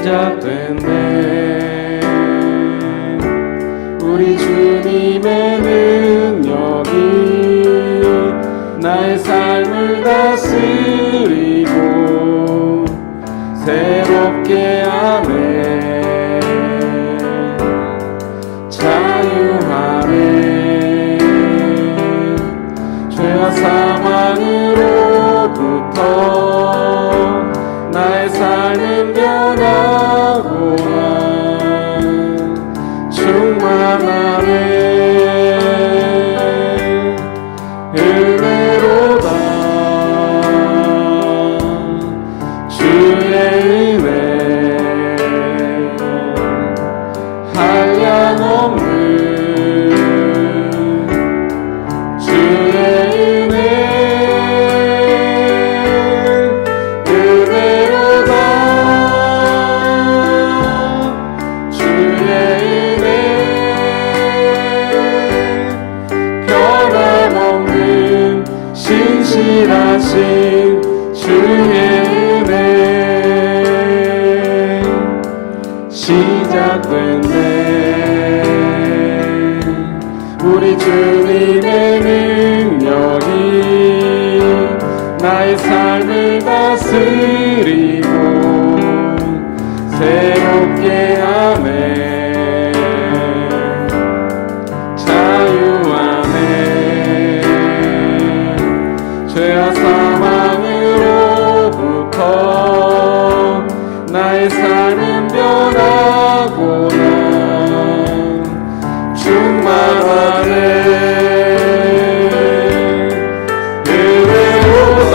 시작됐네. 우리 주님의 능력이 나의 삶을 다스리고 새롭게 하네. 자유하네. 죄와 사망으로부터 나의 삶은 변하구나. 충만하네. 은혜로다. 주의 은혜 한량없는 주의 은혜 은혜로다. 주의 은혜 변함없는 신실하신 주의 은혜 시작됐네. 우리 주님의 능력이 나의 삶을 다스리고 새롭게 하네. 자유하네. 죄와 사망으로부터 나의 삶은 변하구나. 충만하네. 은혜로다.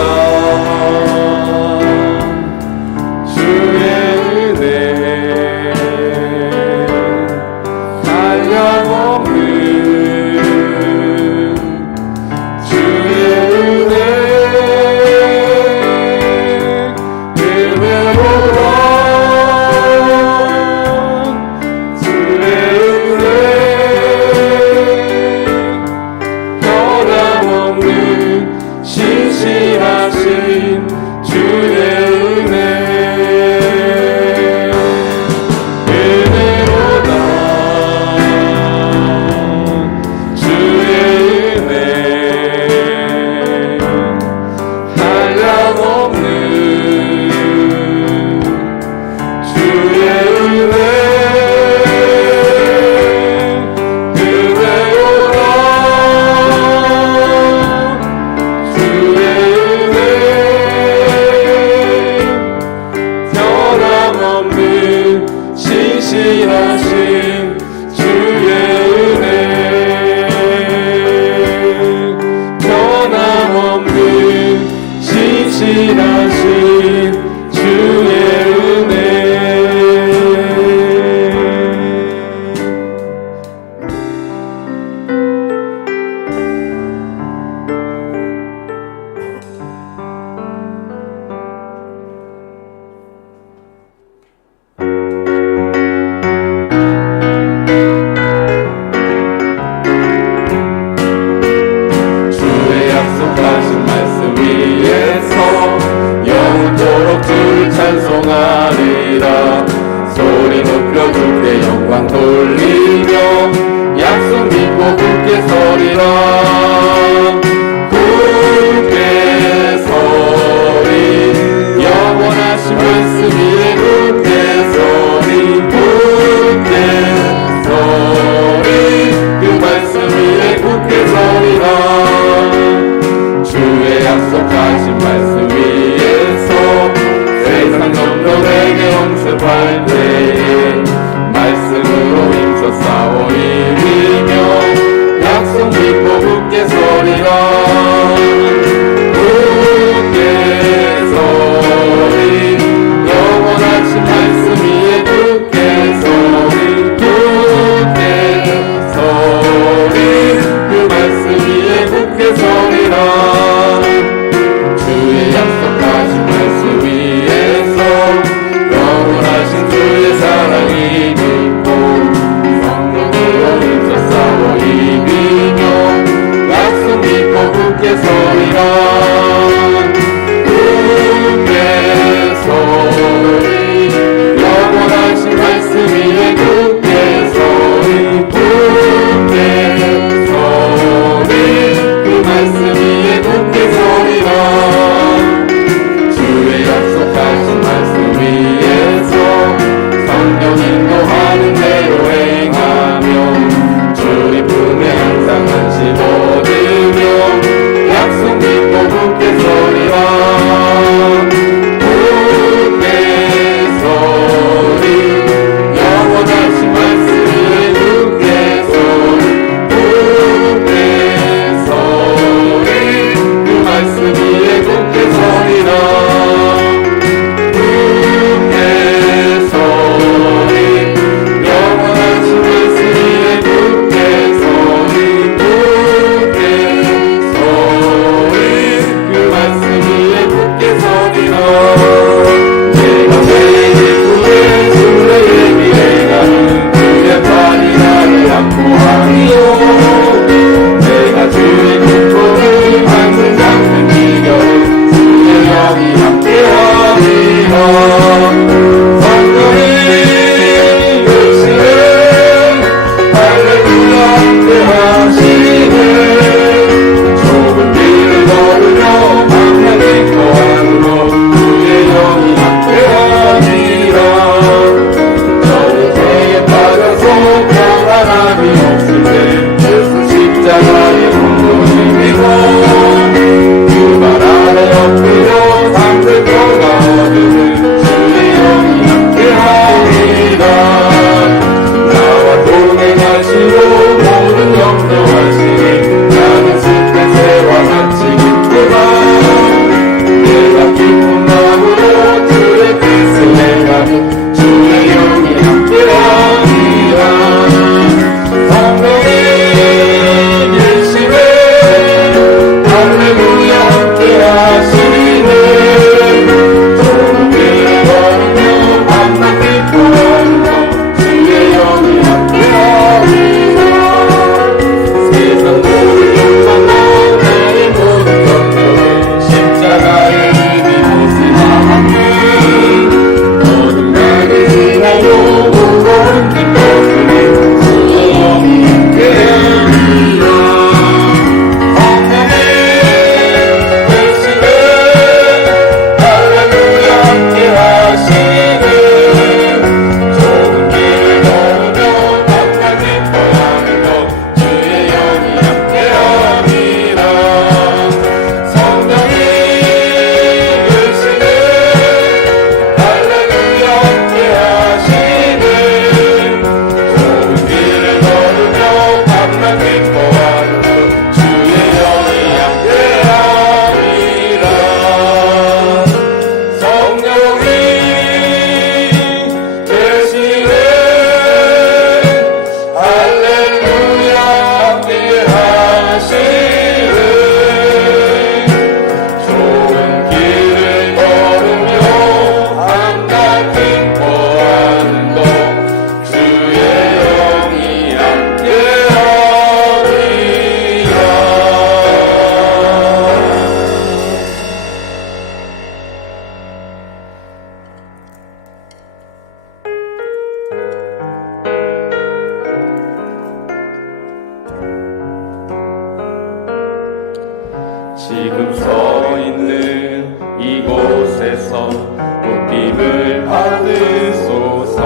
지금 서 있는 이곳에서 높임을 받으소서.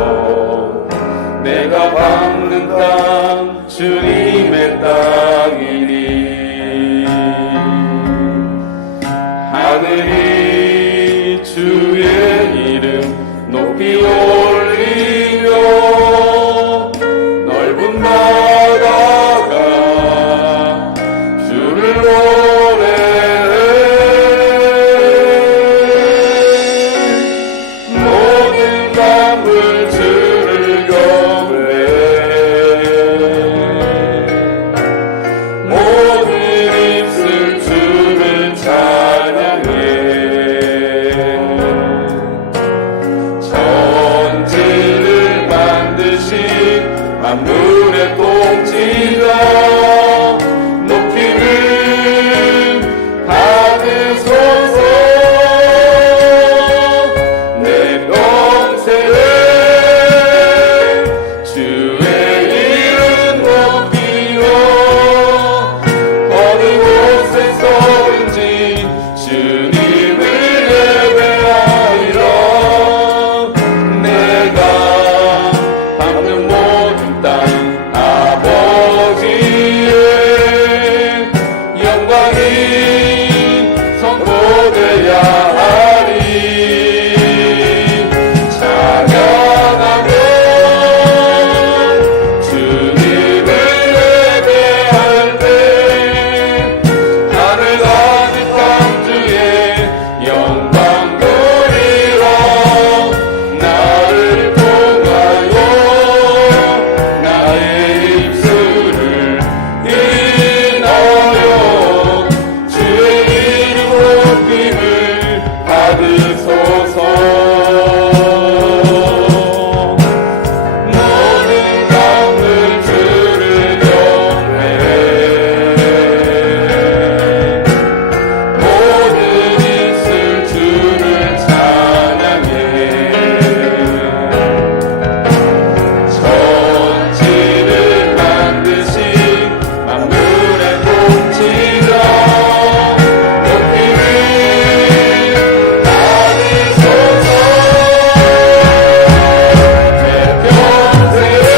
내가 밟는 땅 주님의 땅이니 하늘이 주의 이름 높이 올리며 넓은 바다가 주를 노래해. 모든 만물 주를 경배해. 모든 입술 주를 찬양해. 천지를 만드신 만물의 통치자 높이를 받으소서. 내 평생에 주의 이름 높이며 어느 곳에서든지 주님을 예배하리라. 내가 밟는 모든 땅 아버지의 영광이 선포되어야 하리. 찬양하며 주님을 예배할 때 하늘 아닌 땅주의 영광 보리라. 나를 통하여 나의 입술을 인하여 주의 이름 높임을 받으소서. 모든 강물 주를 경배해. 모든 입술 주를 찬양해. 천지를 만드신 만물의 통치자 높이를 받으소서. 내 평생에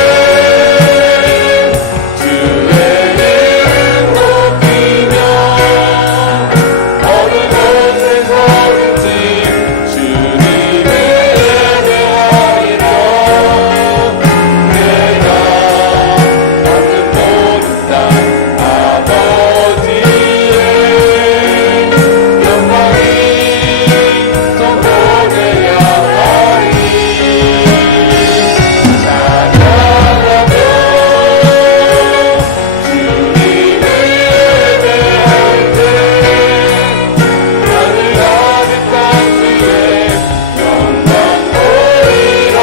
주의 이름 높이며 어느 곳에서든지 주님을 예배하리라. 내가 밟는 모든 땅 아버지의 영광이 선포되어야 하리. 찬양하며 주님을 예배할 때 하늘 아래 땅 위에 영광 보리라.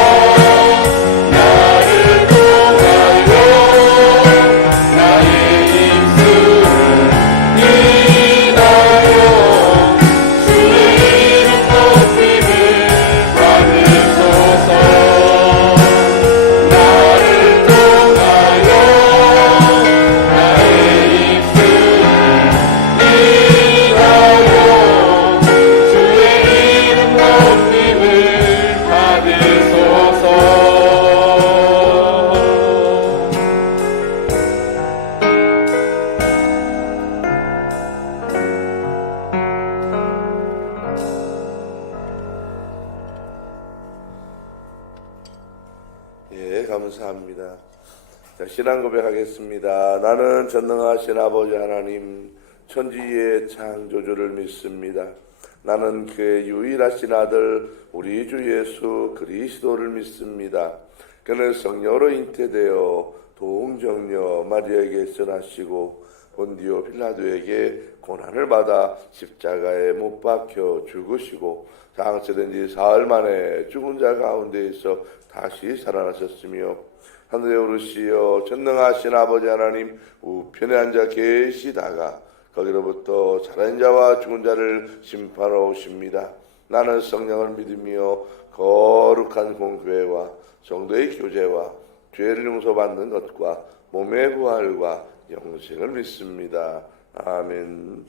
나를 통하여 나의 입술을 인하여 주의 이름 높임을 받으소서. 나를 통하여 나의 입술을 인하여 주의 이름 높임을 받으소서. 예, 감사합니다. 자, 신앙 고백하겠습니다. 나는 전능하신 아버지 하나님, 천지의 창조주를 믿습니다. 나는 그의 유일하신 아들 우리 주 예수 그리스도를 믿습니다. 그는 성령으로 잉태되어 동정녀 마리아에게 선하시고 본디오 빌라도에게 고난을 받아 십자가에 못 박혀 죽으시고 장세된 지 사흘 만에 죽은 자 가운데에서 다시 살아나셨으며 하늘에 오르시어 전능하신 아버지 하나님 우편에 앉아 계시다가 거기로부터 살아있는 자와 죽은 자를 심판하러 오십니다. 나는 성령을 믿으며 거룩한 공교회와 성도의 교제와 죄를 용서받는 것과 몸의 부활과 영생을 믿습니다. 아멘.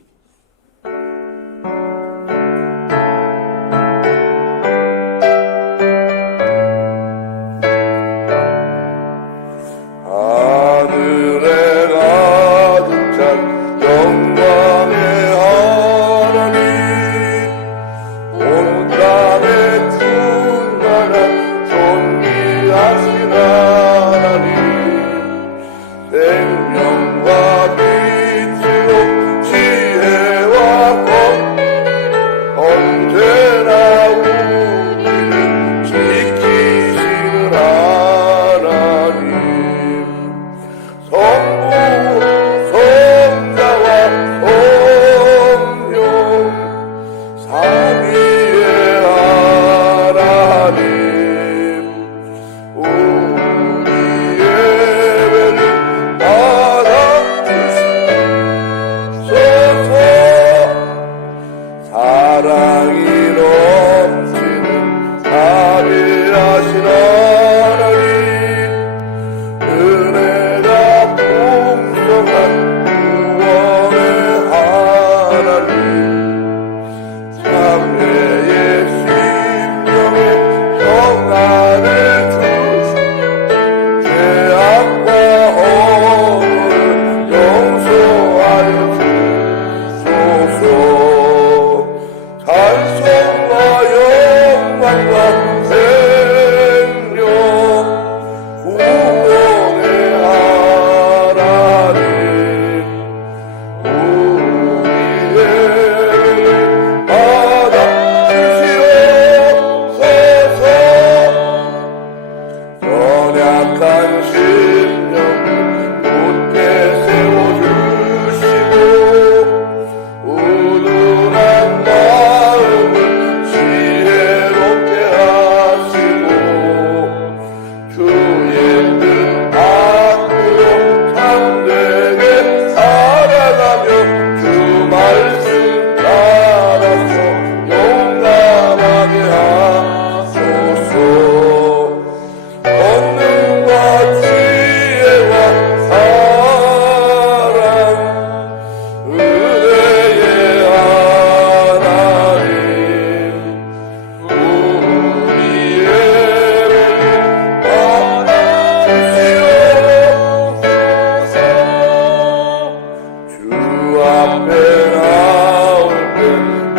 앞에 나올 때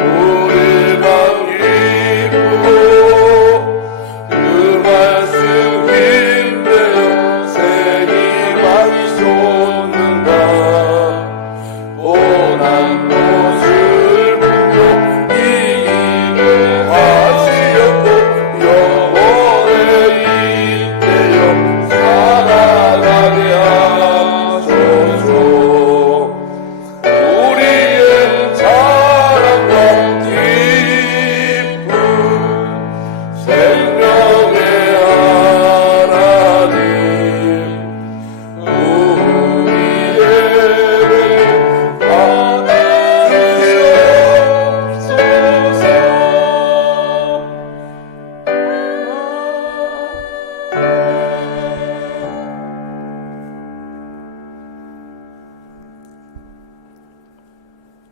우리가 기쁘고 그 말씀 힘내어 새 희망이 솟는다. 고난 또 슬픔도 이기게 하시었고 영원에 잇대어 살아가게 하소서. 우리의 사랑과 기쁨 생명의 하나님 우리에게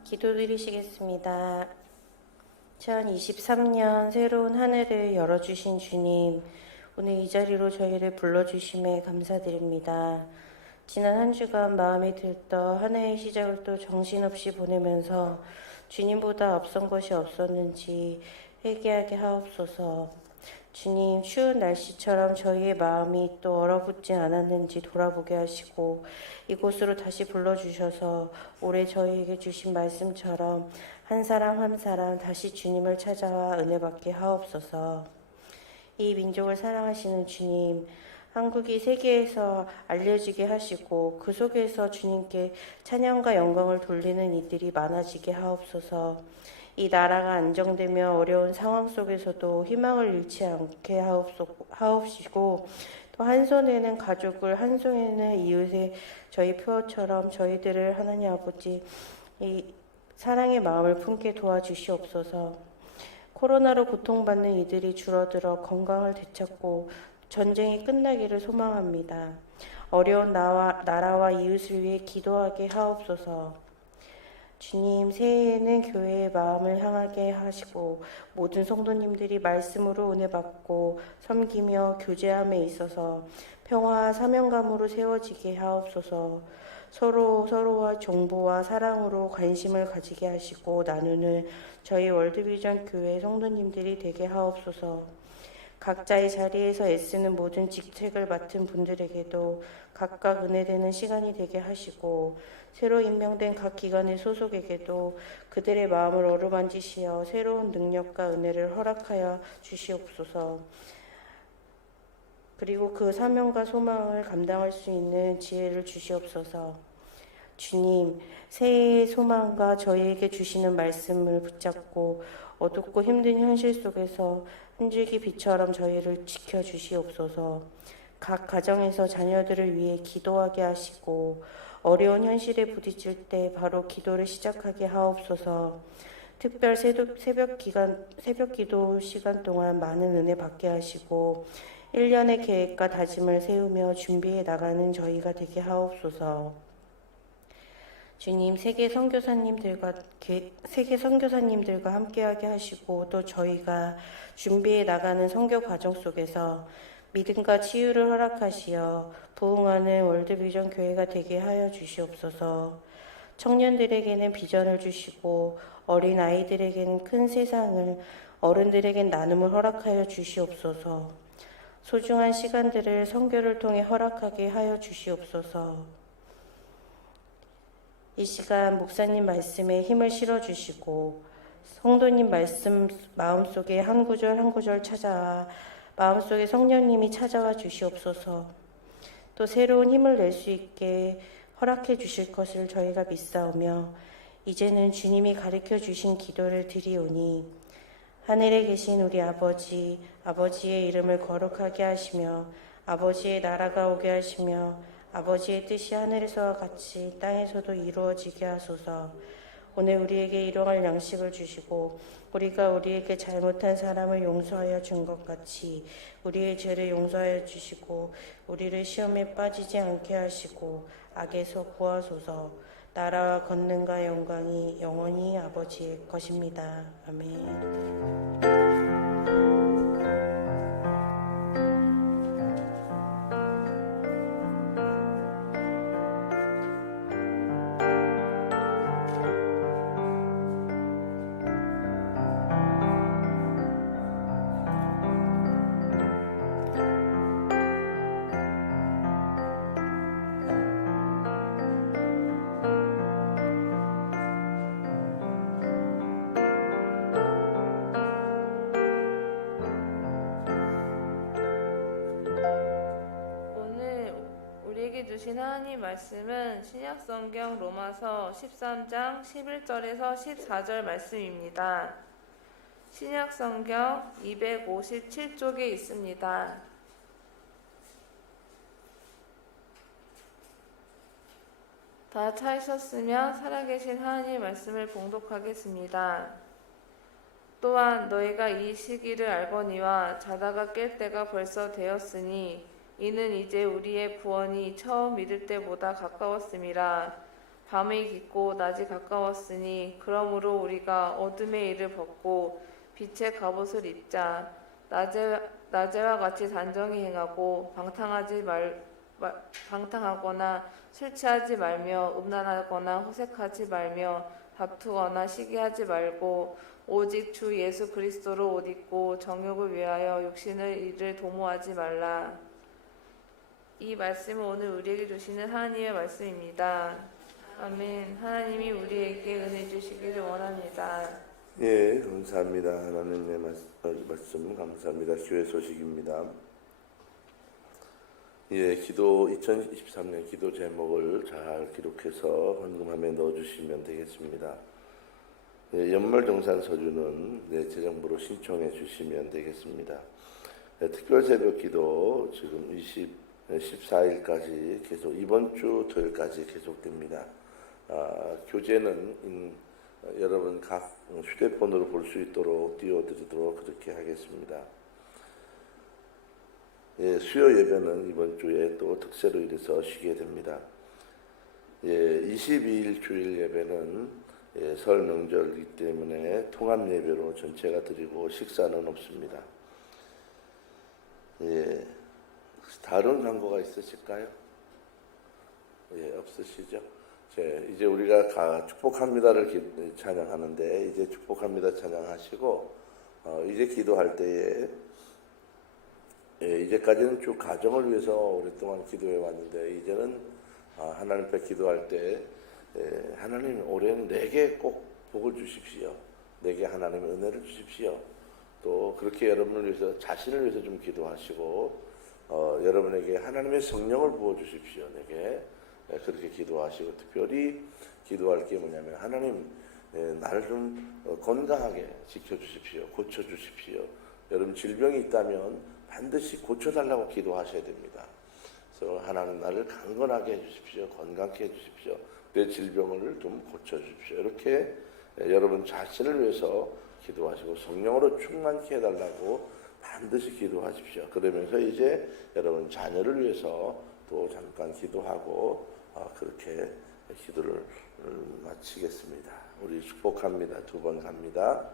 기도드리시겠습니다. 2023년 새로운 한 해를 열어주신 주님, 오늘 이 자리로 저희를 불러주심에 감사드립니다. 지난 한 주간 마음에 들던 한 해의 시작을 또 정신없이 보내면서 주님보다 앞선 것이 없었는지 회개하게 하옵소서. 주님, 추운 날씨처럼 저희의 마음이 또 얼어붙지 않았는지 돌아보게 하시고 이곳으로 다시 불러주셔서 올해 저희에게 주신 말씀처럼 한 사람 한 사람 다시 주님을 찾아와 은혜 받게 하옵소서. 이 민족을 사랑하시는 주님, 한국이 세계에서 알려지게 하시고 그 속에서 주님께 찬양과 영광을 돌리는 이들이 많아지게 하옵소서. 이 나라가 안정되며 어려운 상황 속에서도 희망을 잃지 않게 하옵시고 또 한 손에는 가족을 한 손에는 이웃의 저희 표어처럼 저희들을 하나님 아버지 이 사랑의 마음을 품게 도와주시옵소서. 코로나로 고통받는 이들이 줄어들어 건강을 되찾고 전쟁이 끝나기를 소망합니다. 어려운 나라와 이웃을 위해 기도하게 하옵소서. 주님, 새해에는 교회의 마음을 향하게 하시고 모든 성도님들이 말씀으로 은혜 받고 섬기며 교제함에 있어서 평화와 사명감으로 세워지게 하옵소서. 서로와 정보와 사랑으로 관심을 가지게 하시고 나누는 저희 월드비전 교회 성도님들이 되게 하옵소서. 각자의 자리에서 애쓰는 모든 직책을 맡은 분들에게도 각각 은혜되는 시간이 되게 하시고 새로 임명된 각 기관의 소속에게도 그들의 마음을 어루만지시어 새로운 능력과 은혜를 허락하여 주시옵소서. 그리고 그 사명과 소망을 감당할 수 있는 지혜를 주시옵소서. 주님, 새해의 소망과 저희에게 주시는 말씀을 붙잡고 어둡고 힘든 현실 속에서 한 줄기 빛처럼 저희를 지켜주시옵소서. 각 가정에서 자녀들을 위해 기도하게 하시고 어려운 현실에 부딪힐 때 바로 기도를 시작하게 하옵소서. 특별 새벽 기도 시간 동안 많은 은혜 받게 하시고 1년의 계획과 다짐을 세우며 준비해 나가는 저희가 되게 하옵소서. 주님, 세계 선교사님들과 함께하게 하시고 또 저희가 준비해 나가는 선교 과정 속에서 믿음과 치유를 허락하시어 부흥하는 월드비전 교회가 되게 하여 주시옵소서. 청년들에게는 비전을 주시고 어린 아이들에게는 큰 세상을, 어른들에겐 나눔을 허락하여 주시옵소서. 소중한 시간들을 선교를 통해 허락하게 하여 주시옵소서. 이 시간 목사님 말씀에 힘을 실어주시고 성도님 말씀 마음속에 한 구절 한 구절 찾아와 마음속에 성령님이 찾아와 주시옵소서. 또 새로운 힘을 낼 수 있게 허락해 주실 것을 저희가 믿사오며 이제는 주님이 가르쳐 주신 기도를 드리오니 하늘에 계신 우리 아버지, 아버지의 이름을 거룩하게 하시며 아버지의 나라가 오게 하시며 아버지의 뜻이 하늘에서와 같이 땅에서도 이루어지게 하소서. 오늘 우리에게 일용할 양식을 주시고 우리가 우리에게 잘못한 사람을 용서하여 준 것 같이 우리의 죄를 용서하여 주시고 우리를 시험에 빠지지 않게 하시고 악에서 구하소서. 나라와 권능과 영광이 영원히 아버지의 것입니다. 아멘. 주신 하나님 말씀은 신약성경 로마서 13장 11절에서 14절 말씀입니다. 신약성경 257쪽에 있습니다. 다 찾으셨으면 살아계신 하나님의 말씀을 봉독하겠습니다. 또한 너희가 이 시기를 알거니와 자다가 깰 때가 벌써 되었으니 이는 이제 우리의 구원이 처음 믿을 때보다 가까웠음이라. 밤이 깊고 낮이 가까웠으니 그러므로 우리가 어둠의 일을 벗고 빛의 갑옷을 입자. 낮에와 같이 단정히 행하고 방탕하거나 술 취하지 말며 음란하거나 호색하지 말며 다투거나 시기하지 말고 오직 주 예수 그리스도로 옷 입고 정욕을 위하여 육신의 일을 도모하지 말라. 이 말씀은 오늘 우리에게 주시는 하나님의 말씀입니다. 아멘. 하나님이 우리에게 은혜 주시기를 원합니다. 예, 감사합니다. 하나님의 말씀 감사합니다. 교회 소식입니다. 예, 2023년 기도 제목을 잘 기록해서 헌금함에 넣어주시면 되겠습니다. 예, 연말정산 서류는 재정부로 신청해 주시면 되겠습니다. 특별 새벽 기도 지금 14일까지 계속 이번 주 토요일까지 계속됩니다. 교재는 여러분 각 휴대폰으로 볼 수 있도록 띄워드리도록 그렇게 하겠습니다. 예, 수요 예배는 이번 주에 또 특세로 인해서 쉬게 됩니다. 예, 22일 주일 예배는 설 명절이기 때문에 통합 예배로 전체가 드리고 식사는 없습니다. 예, 다른 광고가 있으실까요? 예, 없으시죠? 이제 우리가 축복합니다를 찬양하는데 이제 축복합니다 찬양하시고 이제 기도할 때에 이제까지는 쭉 가정을 위해서 오랫동안 기도해 왔는데 이제는 하나님 앞에 기도할 때 하나님 올해는 내게 꼭 복을 주십시오. 내게 하나님의 은혜를 주십시오. 또 그렇게 여러분을 위해서 자신을 위해서 좀 기도하시고 여러분에게 하나님의 성령을 부어주십시오. 내게 그렇게 기도하시고 특별히 기도할 게 뭐냐면 하나님 나를 좀 건강하게 지켜주십시오. 고쳐주십시오. 여러분 질병이 있다면 반드시 고쳐달라고 기도하셔야 됩니다. 그래서 하나님 나를 강건하게 해주십시오. 건강케 해주십시오. 내 질병을 좀 고쳐주십시오. 이렇게 여러분 자신을 위해서 기도하시고 성령으로 충만케 해달라고 반드시 기도하십시오. 그러면서 이제 여러분 자녀를 위해서 또 잠깐 기도하고 그렇게 기도를 마치겠습니다. 우리 축복합니다. 2번 갑니다.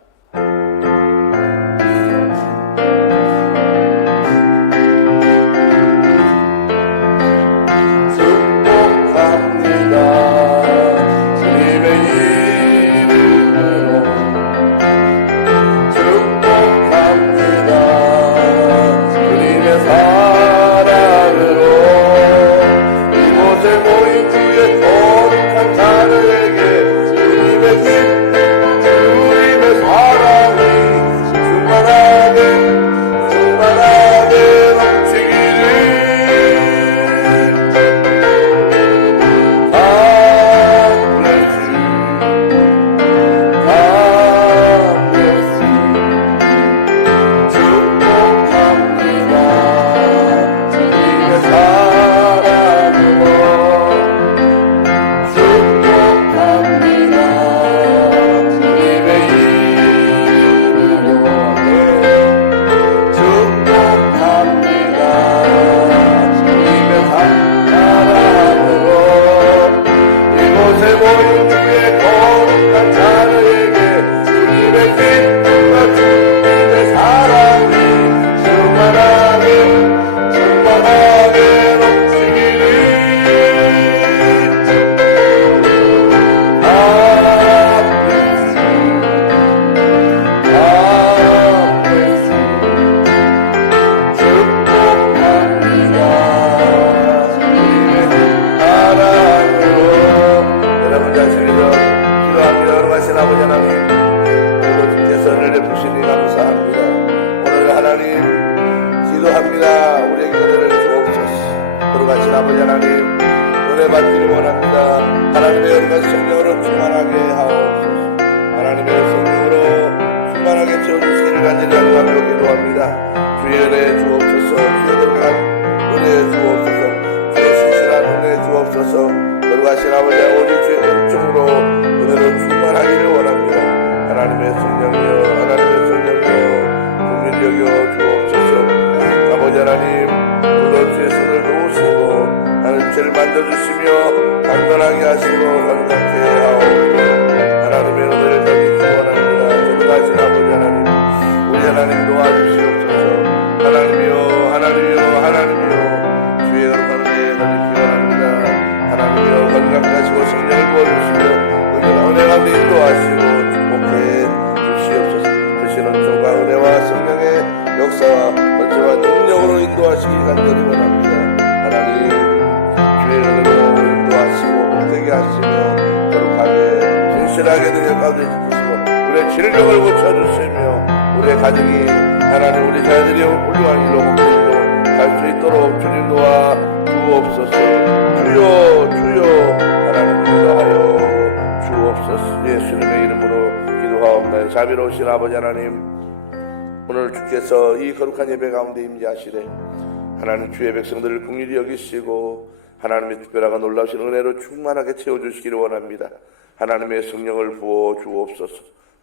기도합니다. 우리에게 은혜를 주옵소서. 거룩하신 아버지 하나님, 받기를 원합니다. 하나님의 여러분 성령으로 충만하게 하옵소서. 하나님의 성령으로 충만하게 채워주시기를 간절히 간구하며 기도합니다. 주의 은혜 주옵소서. 주의 거룩한 은혜 주옵소서. 주의 신실한 은혜 주옵소서. 거룩하신 아버지 오직 주의 은총으로 은혜로 충만하기를 원합니다. 하나님의 성령이여 하나님의 성령이여 국민 여겨 주옵소서. 아버지 하나님 물론 주의 손을 놓으시고 하나님 죄를 만져주시며 강건하게 하시고 건강케 하옵소서. 하나님의 은혜를 더디 기원합니다. 거룩하신 아버지 하나님 우리 하나님 도와주시옵소서. 하나님이여 하나님이여 하나님이여 주의 거룩한 은혜 더디 기원합니다. 하나님이여 건강케 하시고 성령을 부어주시며 은혜 가운데 인도하시고 축복해 주시옵소서. 주시는 종과 은혜와 성령의 역사와 번제와 능력으로 인도하시기 간절히 원합니다. 하나님 주의 은혜로 인도하시고 복되게 하시며 거룩하게 신실하게 능력 가운데 지키시고 우리의 질병을 고쳐주시며 우리의 가정이 하나님 우리 자녀들이 훌륭한 일로 목표 일로 갈 수 있도록 주님 도와 주옵소서. 주여 주여 하나님 인도하여 주옵소서. 예수님의 이름으로 기도하옵나요. 자비로우신 아버지 하나님 오늘 주께서 이 거룩한 예배 가운데 임재하시되 하나님 주의 백성들을 긍휼히 여기시고 하나님의 특별하고 놀라우신 은혜로 충만하게 채워주시기를 원합니다. 하나님의 성령을 부어 주옵소서.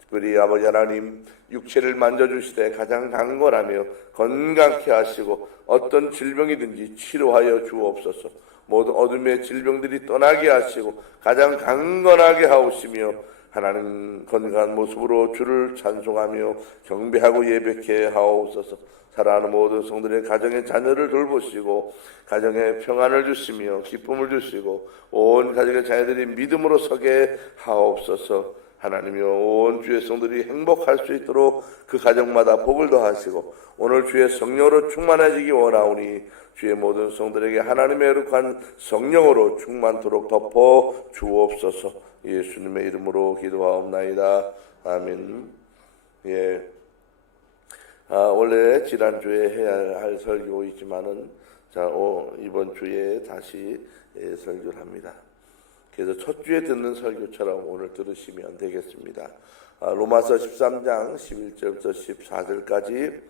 특별히 아버지 하나님 육체를 만져주시되 가장 강건하며 건강케 하시고 어떤 질병이든지 치료하여 주옵소서. 모든 어둠의 질병들이 떠나게 하시고 가장 강건하게 하옵시며 하나님 건강한 모습으로 주를 찬송하며 경배하고 예배케 하옵소서. 사랑하는 모든 성들의 가정의 자녀를 돌보시고 가정에 평안을 주시며 기쁨을 주시고 온 가정의 자녀들이 믿음으로 서게 하옵소서. 하나님이여 온 주의 성들이 행복할 수 있도록 그 가정마다 복을 더하시고 오늘 주의 성령으로 충만해지기 원하오니 주의 모든 성들에게 하나님의 거룩한 성령으로 충만토록 덮어 주옵소서. 예수님의 이름으로 기도하옵나이다. 아멘. 예. 원래 지난주에 해야 할 설교이지만은 이번 주에 다시 설교를 합니다. 그래서 첫 주에 듣는 설교처럼 오늘 들으시면 되겠습니다. 로마서 13장 11절부터 14절까지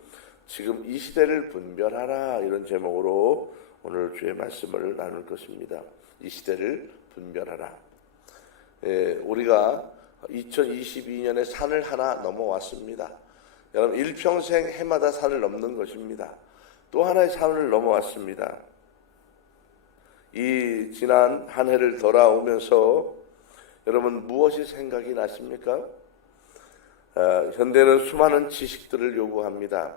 지금 이 시대를 분별하라 이런 제목으로 오늘 주의 말씀을 나눌 것입니다. 이 시대를 분별하라. 우리가 2022년에 산을 하나 넘어왔습니다. 여러분 일평생 해마다 산을 넘는 것입니다. 또 하나의 산을 넘어왔습니다. 이 지난 한 해를 돌아오면서 여러분 무엇이 생각이 나십니까? 현대는 수많은 지식들을 요구합니다.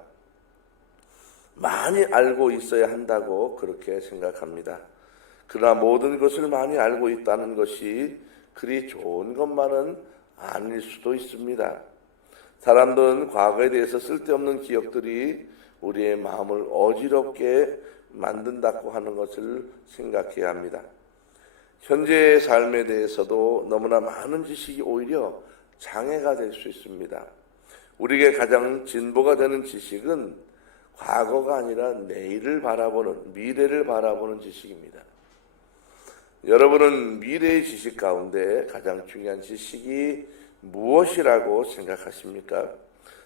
많이 알고 있어야 한다고 그렇게 생각합니다. 그러나 모든 것을 많이 알고 있다는 것이 그리 좋은 것만은 아닐 수도 있습니다. 사람들은 과거에 대해서 쓸데없는 기억들이 우리의 마음을 어지럽게 만든다고 하는 것을 생각해야 합니다. 현재의 삶에 대해서도 너무나 많은 지식이 오히려 장애가 될 수 있습니다. 우리에게 가장 진보가 되는 지식은 과거가 아니라 내일을 바라보는, 미래를 바라보는 지식입니다. 여러분은 미래의 지식 가운데 가장 중요한 지식이 무엇이라고 생각하십니까?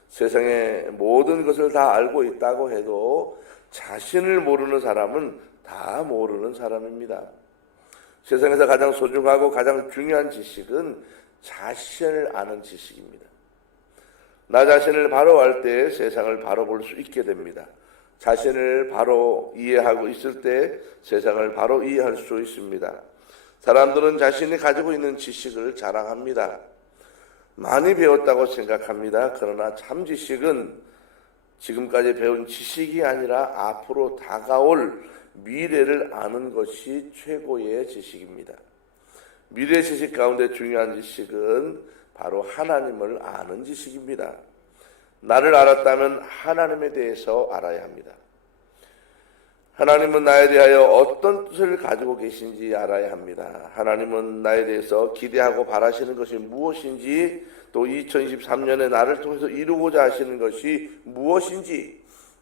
세상의 모든 것을 다 알고 있다고 해도 자신을 모르는 사람은 다 모르는 사람입니다. 세상에서 가장 소중하고 가장 중요한 지식은 자신을 아는 지식입니다. 나 자신을 바로 알 때 세상을 바로 볼 수 있게 됩니다. 자신을 바로 이해하고 있을 때 세상을 바로 이해할 수 있습니다. 사람들은 자신이 가지고 있는 지식을 자랑합니다. 많이 배웠다고 생각합니다. 그러나 참 지식은 지금까지 배운 지식이 아니라 앞으로 다가올 미래를 아는 것이 최고의 지식입니다. 미래 지식 가운데 중요한 지식은 바로 하나님을 아는 지식입니다. 나를 알았다면 하나님에 대해서 알아야 합니다. 하나님은 나에 대하여 어떤 뜻을 가지고 계신지 알아야 합니다. 하나님은 나에 대해서 기대하고 바라시는 것이 무엇인지, 또 2023년에 나를 통해서 이루고자 하시는 것이 무엇인지,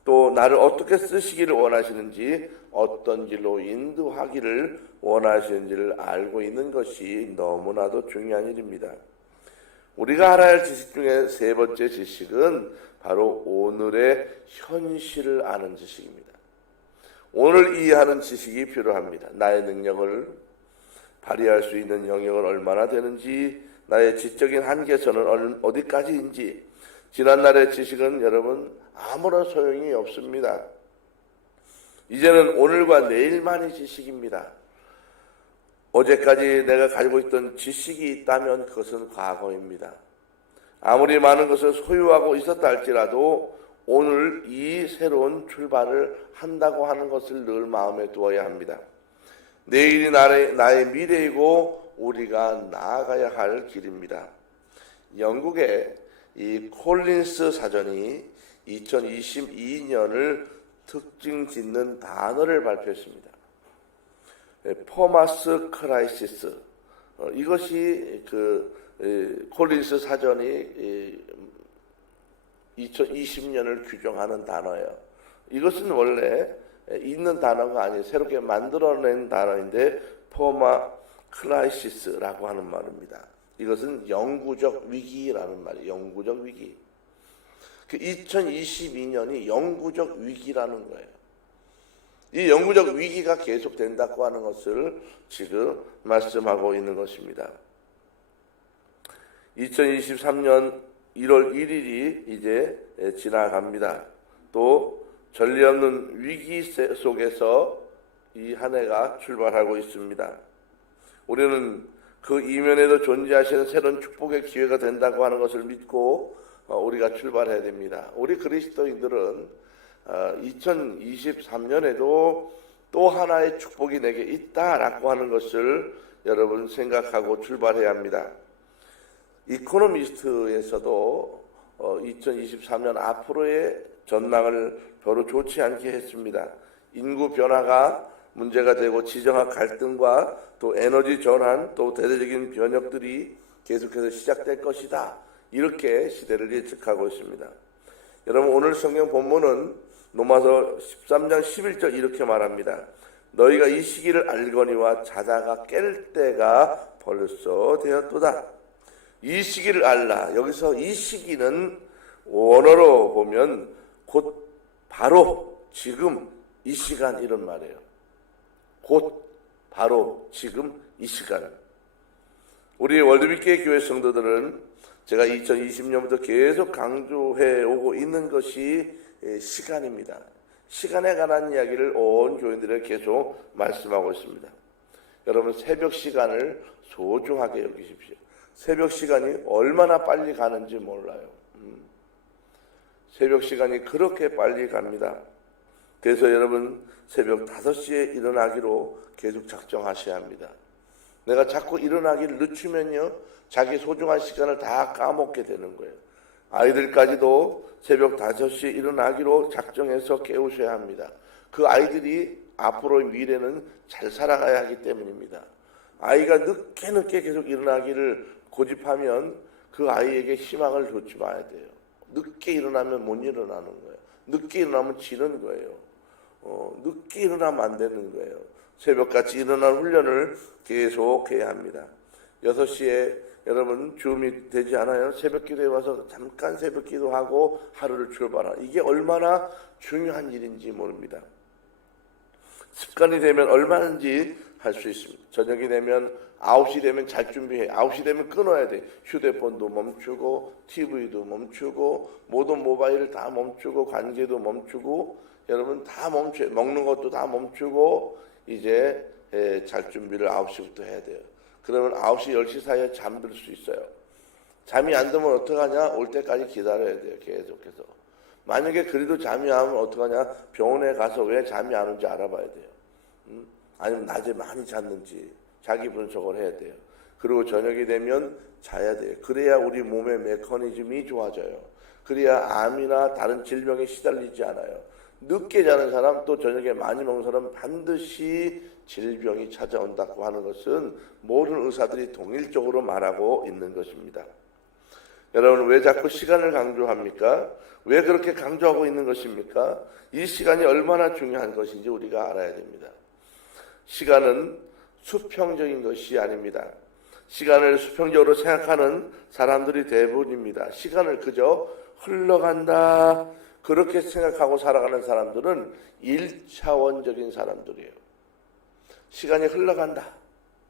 또 나를 어떻게 쓰시기를 원하시는지, 어떤 길로 인도하기를 원하시는지를 알고 있는 것이 너무나도 중요한 일입니다. 우리가 알아야 할 지식 중에 세 번째 지식은 바로 오늘의 현실을 아는 지식입니다. 오늘 이해하는 지식이 필요합니다. 나의 능력을 발휘할 수 있는 영역은 얼마나 되는지, 나의 지적인 한계선은 어디까지인지, 지난날의 지식은 여러분 아무런 소용이 없습니다. 이제는 오늘과 내일만이 지식입니다. 어제까지 내가 가지고 있던 지식이 있다면 그것은 과거입니다. 아무리 많은 것을 소유하고 있었다 할지라도 오늘 이 새로운 출발을 한다고 하는 것을 늘 마음에 두어야 합니다. 내일이 나의 미래이고 우리가 나아가야 할 길입니다. 영국의 이 콜린스 사전이 2022년을 특징 짓는 단어를 발표했습니다. 퍼마스 크라이시스. 이것이 콜린스 사전이 2020년을 규정하는 단어예요. 이것은 원래 있는 단어가 아니에요. 새롭게 만들어낸 단어인데 퍼마 크라이시스라고 하는 말입니다. 이것은 영구적 위기라는 말이에요. 영구적 위기. 그 2022년이 영구적 위기라는 거예요. 이 영구적 위기가 계속된다고 하는 것을 지금 말씀하고 있는 것입니다. 2023년 1월 1일이 이제 지나갑니다. 또 전례 없는 위기 속에서 이 한 해가 출발하고 있습니다. 우리는 그 이면에도 존재하시는 새로운 축복의 기회가 된다고 하는 것을 믿고 우리가 출발해야 됩니다. 우리 그리스도인들은 2023년에도 또 하나의 축복이 내게 있다라고 하는 것을 여러분 생각하고 출발해야 합니다. 이코노미스트에서도 2023년 앞으로의 전망을 별로 좋지 않게 했습니다. 인구 변화가 문제가 되고 지정학 갈등과 또 에너지 전환 또 대대적인 변혁들이 계속해서 시작될 것이다. 이렇게 시대를 예측하고 있습니다. 여러분 오늘 성경 본문은 로마서 13장 11절 이렇게 말합니다. 너희가 이 시기를 알거니와 자다가 깰 때가 벌써 되었도다. 이 시기를 알라. 여기서 이 시기는 원어로 보면 곧 바로 지금 이 시간 이런 말이에요. 곧 바로 지금 이 시간. 우리 월드비케 교회 성도들은 제가 2020년부터 계속 강조해 오고 있는 것이 시간입니다. 시간에 관한 이야기를 온 교인들에게 계속 말씀하고 있습니다. 여러분 새벽 시간을 소중하게 여기십시오. 새벽 시간이 얼마나 빨리 가는지 몰라요. 새벽 시간이 그렇게 빨리 갑니다. 그래서 여러분 새벽 5시에 일어나기로 계속 작정하셔야 합니다. 내가 자꾸 일어나기를 늦추면요 자기 소중한 시간을 다 까먹게 되는 거예요. 아이들까지도 새벽 5시에 일어나기로 작정해서 깨우셔야 합니다. 그 아이들이 앞으로의 미래는 잘 살아가야 하기 때문입니다. 아이가 늦게 계속 일어나기를 고집하면 그 아이에게 희망을 주지 마야 돼요. 늦게 일어나면 못 일어나는 거예요. 늦게 일어나면 지는 거예요. 늦게 일어나면 안 되는 거예요. 새벽같이 일어나는 훈련을 계속 해야 합니다. 6시에 여러분 줌이 되지 않아요? 새벽 기도에 와서 잠깐 새벽 기도하고 하루를 출발하는 이게 얼마나 중요한 일인지 모릅니다. 습관이 되면 얼마든지 할 수 있습니다. 저녁이 되면 9시 되면 잘 준비해. 9시 되면 끊어야 돼. 휴대폰도 멈추고 TV도 멈추고 모든 모바일을 다 멈추고 관계도 멈추고 여러분 다 멈춰요. 먹는 것도 다 멈추고 이제 잘 준비를 9시부터 해야 돼요. 그러면 9시, 10시 사이에 잠들 수 있어요. 잠이 안 들면 어떡하냐? 올 때까지 기다려야 돼요. 계속해서. 만약에 그래도 잠이 안 오면 어떡하냐? 병원에 가서 왜 잠이 안 오는지 알아봐야 돼요. 아니면 낮에 많이 잤는지 자기 분석을 해야 돼요. 그리고 저녁이 되면 자야 돼요. 그래야 우리 몸의 메커니즘이 좋아져요. 그래야 암이나 다른 질병에 시달리지 않아요. 늦게 자는 사람 또 저녁에 많이 먹는 사람 반드시 질병이 찾아온다고 하는 것은 모든 의사들이 동일적으로 말하고 있는 것입니다. 여러분 왜 자꾸 시간을 강조합니까? 왜 그렇게 강조하고 있는 것입니까? 이 시간이 얼마나 중요한 것인지 우리가 알아야 됩니다. 시간은 수평적인 것이 아닙니다. 시간을 수평적으로 생각하는 사람들이 대부분입니다. 시간을 그저 흘러간다 그렇게 생각하고 살아가는 사람들은 1차원적인 사람들이에요. 시간이 흘러간다.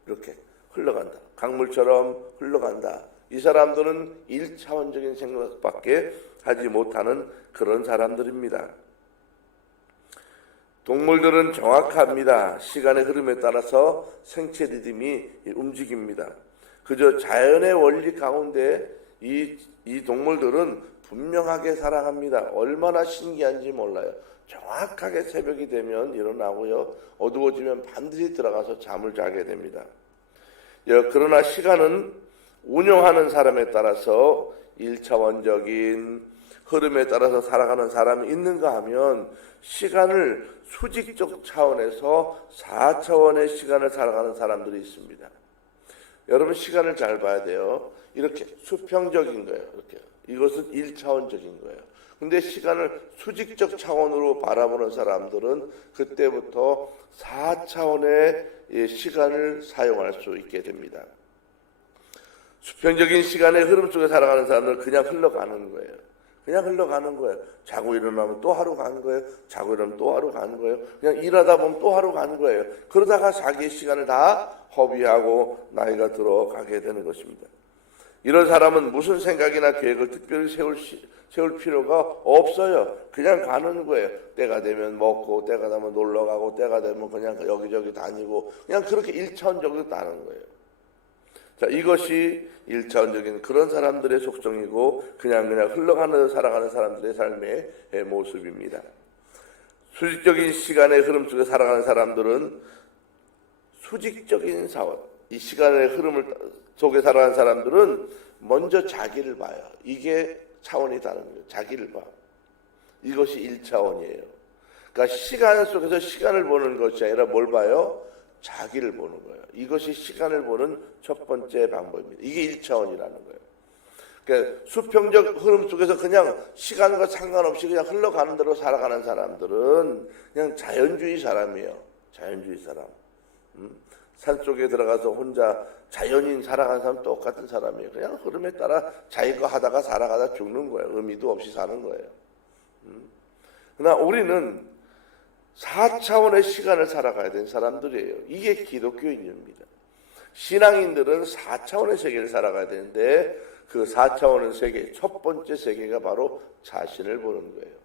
이렇게 흘러간다. 강물처럼 흘러간다. 이 사람들은 1차원적인 생각밖에 하지 못하는 그런 사람들입니다. 동물들은 정확합니다. 시간의 흐름에 따라서 생체 리듬이 움직입니다. 그저 자연의 원리 가운데 이 동물들은 분명하게 살아갑니다. 얼마나 신기한지 몰라요. 정확하게 새벽이 되면 일어나고요. 어두워지면 반드시 들어가서 잠을 자게 됩니다. 그러나 시간은 운영하는 사람에 따라서 1차원적인 흐름에 따라서 살아가는 사람이 있는가 하면 시간을 수직적 차원에서 4차원의 시간을 살아가는 사람들이 있습니다. 여러분 시간을 잘 봐야 돼요. 이렇게 수평적인 거예요. 이렇게. 이것은 1차원적인 거예요. 근데 시간을 수직적 차원으로 바라보는 사람들은 그때부터 4차원의 시간을 사용할 수 있게 됩니다. 수평적인 시간의 흐름 속에 살아가는 사람들은 그냥 흘러가는 거예요. 그냥 흘러가는 거예요. 자고 일어나면 또 하루 가는 거예요. 자고 일어나면 또 하루 가는 거예요. 그냥 일하다 보면 또 하루 가는 거예요. 그러다가 자기의 시간을 다 허비하고 나이가 들어가게 되는 것입니다. 이런 사람은 무슨 생각이나 계획을 특별히 세울 필요가 없어요. 그냥 가는 거예요. 때가 되면 먹고, 때가 되면 놀러 가고, 때가 되면 그냥 여기저기 다니고, 그냥 그렇게 1차원적으로 따는 거예요. 자, 이것이 1차원적인 그런 사람들의 속성이고, 그냥 살아가는 사람들의 삶의 모습입니다. 수직적인 시간의 흐름 속에 살아가는 사람들은 수직적인 사원, 이 시간의 흐름을 속에 살아가는 사람들은 먼저 자기를 봐요. 이게 차원이 다른 거예요. 자기를 봐. 이것이 1차원이에요. 그러니까 시간 속에서 시간을 보는 것이 아니라 뭘 봐요? 자기를 보는 거예요. 이것이 시간을 보는 첫 번째 방법입니다. 이게 1차원이라는 거예요. 그러니까 수평적 흐름 속에서 그냥 시간과 상관없이 그냥 흘러가는 대로 살아가는 사람들은 그냥 자연주의 사람이에요. 자연주의 사람. 산속에 들어가서 혼자 자연인 살아가는 사람 똑같은 사람이에요. 그냥 흐름에 따라 자기 거 하다가 살아가다 죽는 거예요. 의미도 없이 사는 거예요. 그러나 우리는 4차원의 시간을 살아가야 되는 사람들이에요. 이게 기독교인입니다. 신앙인들은 4차원의 세계를 살아가야 되는데 그 4차원의 세계, 첫 번째 세계가 바로 자신을 보는 거예요.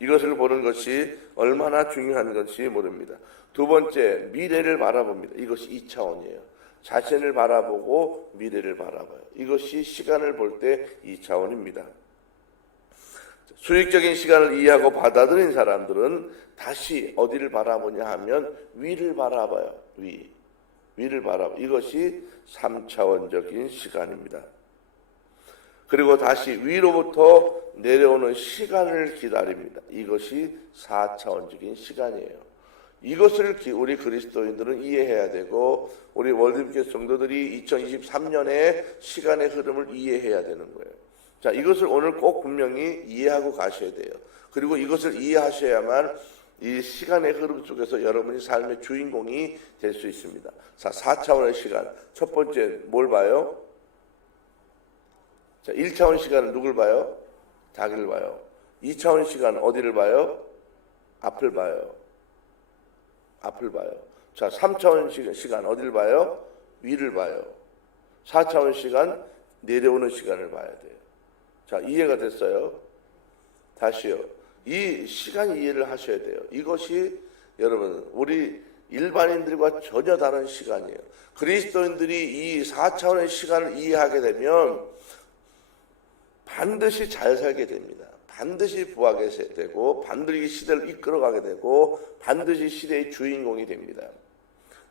이것을 보는 것이 얼마나 중요한 건지 모릅니다. 두 번째, 미래를 바라봅니다. 이것이 2차원이에요. 자신을 바라보고 미래를 바라봐요. 이것이 시간을 볼 때 2차원입니다. 수직적인 시간을 이해하고 받아들인 사람들은 다시 어디를 바라보냐 하면 위를 바라봐요. 위를 바라봐요. 이것이 3차원적인 시간입니다. 그리고 다시 위로부터 내려오는 시간을 기다립니다. 이것이 4차원적인 시간이에요. 이것을 우리 그리스도인들은 이해해야 되고 우리 월드비켓 성도들이 2023년에 시간의 흐름을 이해해야 되는 거예요. 자, 이것을 오늘 꼭 분명히 이해하고 가셔야 돼요. 그리고 이것을 이해하셔야만 이 시간의 흐름 속에서 여러분이 삶의 주인공이 될 수 있습니다. 자, 4차원의 시간. 첫 번째 뭘 봐요? 자, 1차원 시간은 누굴 봐요? 자기를 봐요. 2차원 시간은 어디를 봐요? 앞을 봐요. 앞을 봐요. 자, 3차원 시간 어디를 봐요? 위를 봐요. 4차원 시간 내려오는 시간을 봐야 돼요. 자, 이해가 됐어요? 다시요. 이 시간 이해를 하셔야 돼요. 이것이 여러분 우리 일반인들과 전혀 다른 시간이에요. 그리스도인들이 이 4차원의 시간을 이해하게 되면 반드시 잘 살게 됩니다. 반드시 부하게 되고 반드시 시대를 이끌어가게 되고 반드시 시대의 주인공이 됩니다.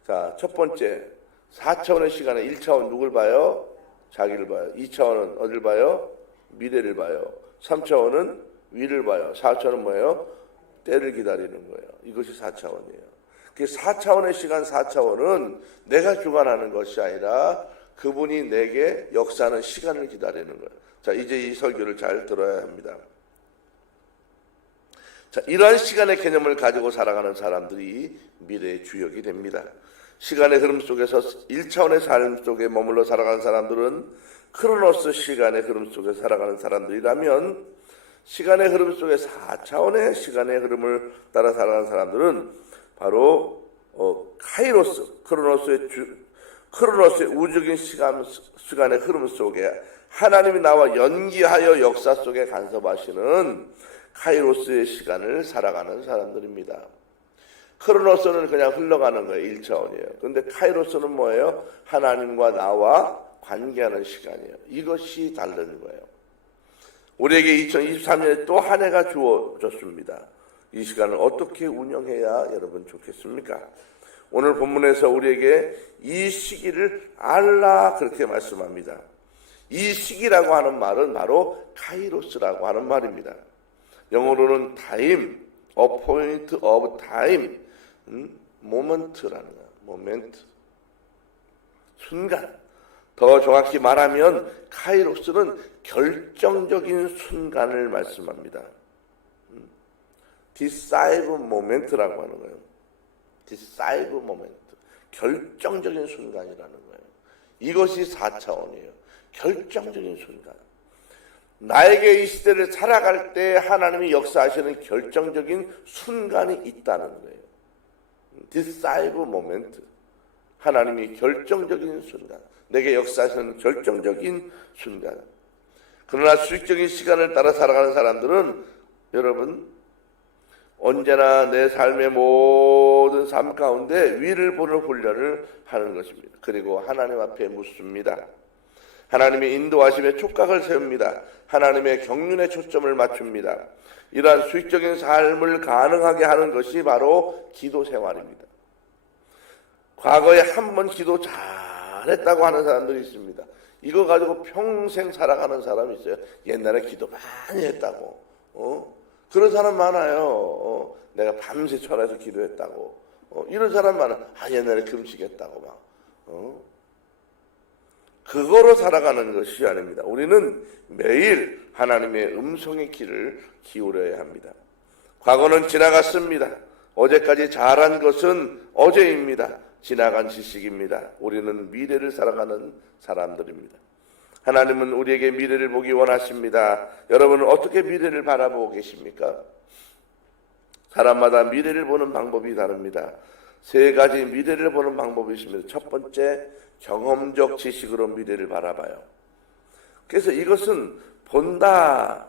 자, 첫 번째 4차원의 시간에 1차원 누굴 봐요? 자기를 봐요. 2차원은 어딜 봐요? 미래를 봐요. 3차원은 위를 봐요. 4차원은 뭐예요? 때를 기다리는 거예요. 이것이 4차원이에요. 그 4차원의 시간 4차원은 내가 주관하는 것이 아니라 그분이 내게 역사하는 시간을 기다리는 거예요. 자, 이제 이 설교를 잘 들어야 합니다. 자, 이러한 시간의 개념을 가지고 살아가는 사람들이 미래의 주역이 됩니다. 시간의 흐름 속에서 1차원의 삶 속에 머물러 살아가는 사람들은 크로노스 시간의 흐름 속에 살아가는 사람들이라면, 시간의 흐름 속에 4차원의 시간의 흐름을 따라 살아가는 사람들은 바로 카이로스, 크로노스의 우주적인 시간의 흐름 속에 하나님이 나와 연기하여 역사 속에 간섭하시는 카이로스의 시간을 살아가는 사람들입니다. 크로노스는 그냥 흘러가는 거예요. 1차원이에요. 그런데 카이로스는 뭐예요? 하나님과 나와 관계하는 시간이에요. 이것이 다른 거예요. 우리에게 2023년에 또 한 해가 주어졌습니다. 이 시간을 어떻게 운영해야 여러분 좋겠습니까? 오늘 본문에서 우리에게 이 시기를 알라 그렇게 말씀합니다. 이 시기라고 하는 말은 바로 카이로스라고 하는 말입니다. 영어로는 time, a point of time, moment라는 거야. moment, 순간. 더 정확히 말하면 카이로스는 결정적인 순간을 말씀합니다. decisive moment라고 하는 거예요. decisive moment, 결정적인 순간이라는 거예요. 이것이 4차원이에요. 결정적인 순간. 나에게 이 시대를 살아갈 때 하나님이 역사하시는 결정적인 순간이 있다는 거예요. decisive moment, 하나님이 결정적인 순간, 내게 역사하시는 결정적인 순간. 그러나 수직적인 시간을 따라 살아가는 사람들은 여러분 언제나 내 삶의 모든 삶 가운데 위를 보는 훈련을 하는 것입니다. 그리고 하나님 앞에 묻습니다. 하나님의 인도하심에 촉각을 세웁니다. 하나님의 경륜에 초점을 맞춥니다. 이러한 수익적인 삶을 가능하게 하는 것이 바로 기도 생활입니다. 과거에 한 번 기도 잘했다고 하는 사람들이 있습니다. 이거 가지고 평생 살아가는 사람이 있어요. 옛날에 기도 많이 했다고. 그런 사람 많아요. 내가 밤새 철야에서 기도했다고. 이런 사람 많아. 옛날에 금식했다고 막. 그거로 살아가는 것이 아닙니다. 우리는 매일 하나님의 음성의 귀를 기울여야 합니다. 과거는 지나갔습니다. 어제까지 잘한 것은 어제입니다. 지나간 지식입니다. 우리는 미래를 살아가는 사람들입니다. 하나님은 우리에게 미래를 보기 원하십니다. 여러분은 어떻게 미래를 바라보고 계십니까? 사람마다 미래를 보는 방법이 다릅니다. 3가지 미래를 보는 방법이 있습니다. 첫 번째, 경험적 지식으로 미래를 바라봐요. 그래서 이것은 본다,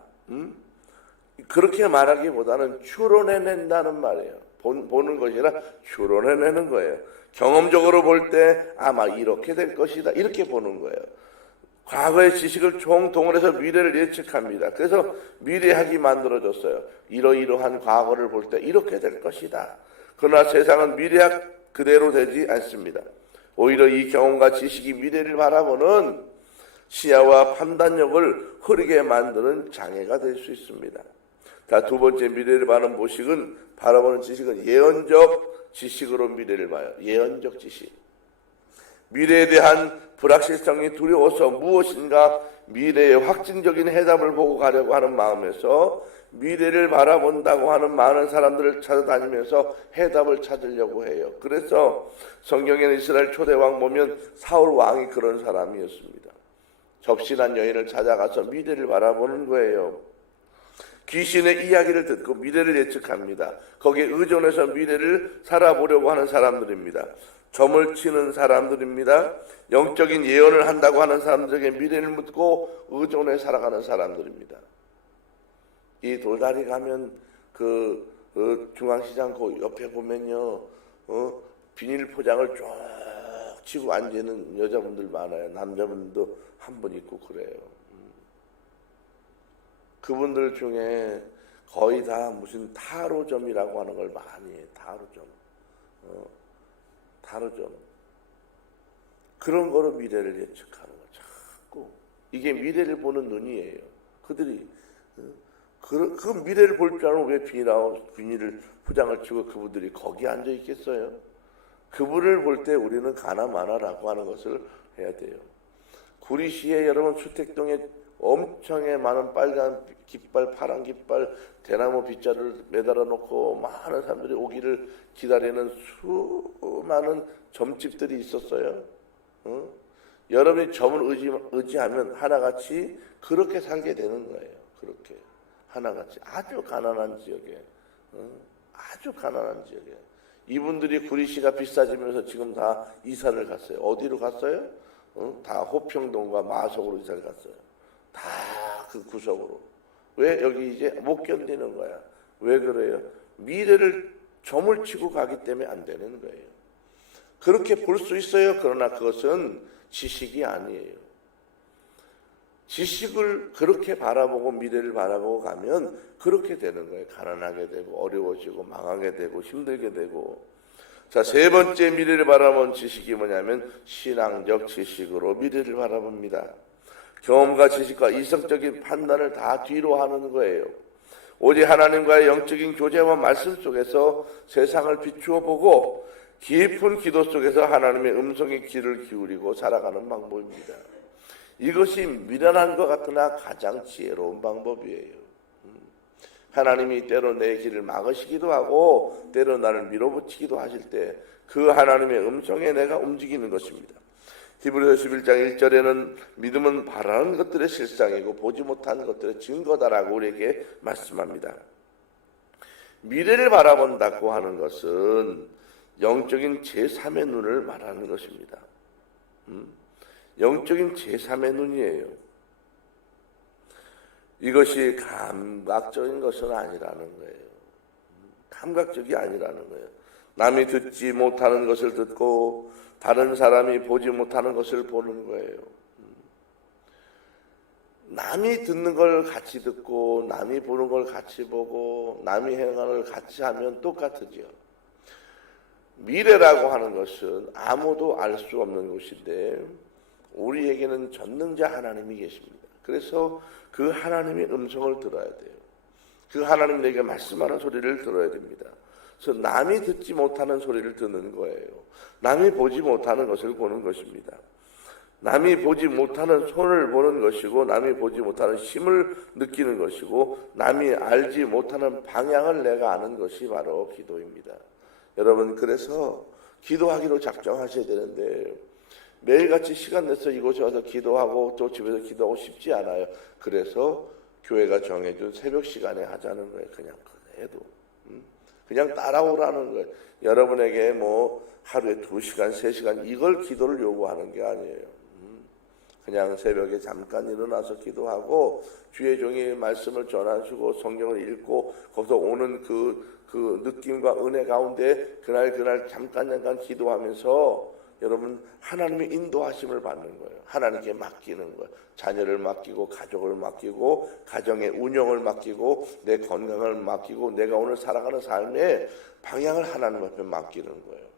그렇게 말하기보다는 추론해낸다는 말이에요. 보는 것이 아니라 추론해내는 거예요. 경험적으로 볼 때 아마 이렇게 될 것이다, 이렇게 보는 거예요. 과거의 지식을 총동원해서 미래를 예측합니다. 그래서 미래학이 만들어졌어요. 이러이러한 과거를 볼 때 이렇게 될 것이다. 그러나 세상은 미래학 그대로 되지 않습니다. 오히려 이 경험과 지식이 미래를 바라보는 시야와 판단력을 흐리게 만드는 장애가 될 수 있습니다. 자, 두 번째 미래를 바라보는 지식은 예언적 지식으로 미래를 봐요. 예언적 지식. 미래에 대한 불확실성이 두려워서 무엇인가 미래의 확증적인 해답을 보고 가려고 하는 마음에서 미래를 바라본다고 하는 많은 사람들을 찾아다니면서 해답을 찾으려고 해요. 그래서 성경에는 이스라엘 초대왕 보면 사울 왕이 그런 사람이었습니다. 접신한 여인을 찾아가서 미래를 바라보는 거예요. 귀신의 이야기를 듣고 미래를 예측합니다. 거기에 의존해서 미래를 살아보려고 하는 사람들입니다. 점을 치는 사람들입니다. 영적인 예언을 한다고 하는 사람들에게 미래를 묻고 의존해 살아가는 사람들입니다. 이 돌다리 가면 중앙시장 그 옆에 보면요, 비닐 포장을 쭉 치고 앉는 여자분들 많아요. 남자분도 한 분 있고 그래요. 그분들 중에 거의 다 무슨 타로점이라고 하는 걸 많이 해요. 타로점. 그런 거로 미래를 예측하는 거. 자꾸 이게 미래를 보는 눈이에요. 그들이 그 미래를 볼 줄 알면 왜 비닐을 포장을 치고 그분들이 거기 앉아 있겠어요? 그분을 볼 때 우리는 가나 마나라고 하는 것을 해야 돼요. 구리시에 여러분 수택동에 엄청에 많은 빨간 깃발, 파란 깃발, 대나무 빗자루를 매달아 놓고 많은 사람들이 오기를 기다리는 수많은 점집들이 있었어요. 여러분이 점을 의지하면 하나같이 그렇게 살게 되는 거예요. 그렇게 하나같이 아주 가난한 지역에, 아주 가난한 지역에 이분들이 구리시가 비싸지면서 지금 다 이사를 갔어요. 어디로 갔어요? 다 호평동과 마석으로 이사를 갔어요. 다 그 구석으로. 왜? 여기 이제 못 견디는 거야. 왜 그래요? 미래를 점을 치고 가기 때문에 안 되는 거예요. 그렇게 볼 수 있어요. 그러나 그것은 지식이 아니에요. 지식을 그렇게 바라보고 미래를 바라보고 가면 그렇게 되는 거예요. 가난하게 되고 어려워지고 망하게 되고 힘들게 되고. 자, 세 번째 미래를 바라본 지식이 뭐냐면 신앙적 지식으로 미래를 바라봅니다. 경험과 지식과 이성적인 판단을 다 뒤로 하는 거예요. 오직 하나님과의 영적인 교제와 말씀 속에서 세상을 비추어 보고 깊은 기도 속에서 하나님의 음성의 귀를 기울이고 살아가는 방법입니다. 이것이 미련한 것 같으나 가장 지혜로운 방법이에요. 하나님이 때로 내 길을 막으시기도 하고 때로 나를 밀어붙이기도 하실 때 그 하나님의 음성에 내가 움직이는 것입니다. 히브리서 11장 1절에는 믿음은 바라는 것들의 실상이고 보지 못하는 것들의 증거다라고 우리에게 말씀합니다. 미래를 바라본다고 하는 것은 영적인 제3의 눈을 말하는 것입니다. 영적인 제3의 눈이에요. 이것이 감각적인 것은 아니라는 거예요. 감각적이 아니라는 거예요. 남이 듣지 못하는 것을 듣고 다른 사람이 보지 못하는 것을 보는 거예요. 남이 듣는 걸 같이 듣고 남이 보는 걸 같이 보고 남이 행하는 걸 같이 하면 똑같으죠. 미래라고 하는 것은 아무도 알 수 없는 것인데 우리에게는 전능자 하나님이 계십니다. 그래서 그 하나님의 음성을 들어야 돼요. 그 하나님 내게 말씀하는 소리를 들어야 됩니다. 그래서 남이 듣지 못하는 소리를 듣는 거예요. 남이 보지 못하는 것을 보는 것입니다. 남이 보지 못하는 손을 보는 것이고 남이 보지 못하는 힘을 느끼는 것이고 남이 알지 못하는 방향을 내가 아는 것이 바로 기도입니다. 여러분, 그래서 기도하기로 작정하셔야 되는데 매일같이 시간 내서 이곳에 와서 기도하고 또 집에서 기도하고 싶지 않아요. 그래서 교회가 정해준 새벽 시간에 하자는 거예요. 그냥 해도 그냥 따라오라는 거예요. 여러분에게 뭐 하루에 2시간, 3시간 이걸 기도를 요구하는 게 아니에요. 그냥 새벽에 잠깐 일어나서 기도하고 주의 종이 말씀을 전하시고 성경을 읽고 거기서 오는 그 느낌과 은혜 가운데 그날 잠깐 기도하면서 여러분 하나님의 인도하심을 받는 거예요. 하나님께 맡기는 거예요. 자녀를 맡기고 가족을 맡기고 가정의 운영을 맡기고 내 건강을 맡기고 내가 오늘 살아가는 삶의 방향을 하나님 앞에 맡기는 거예요.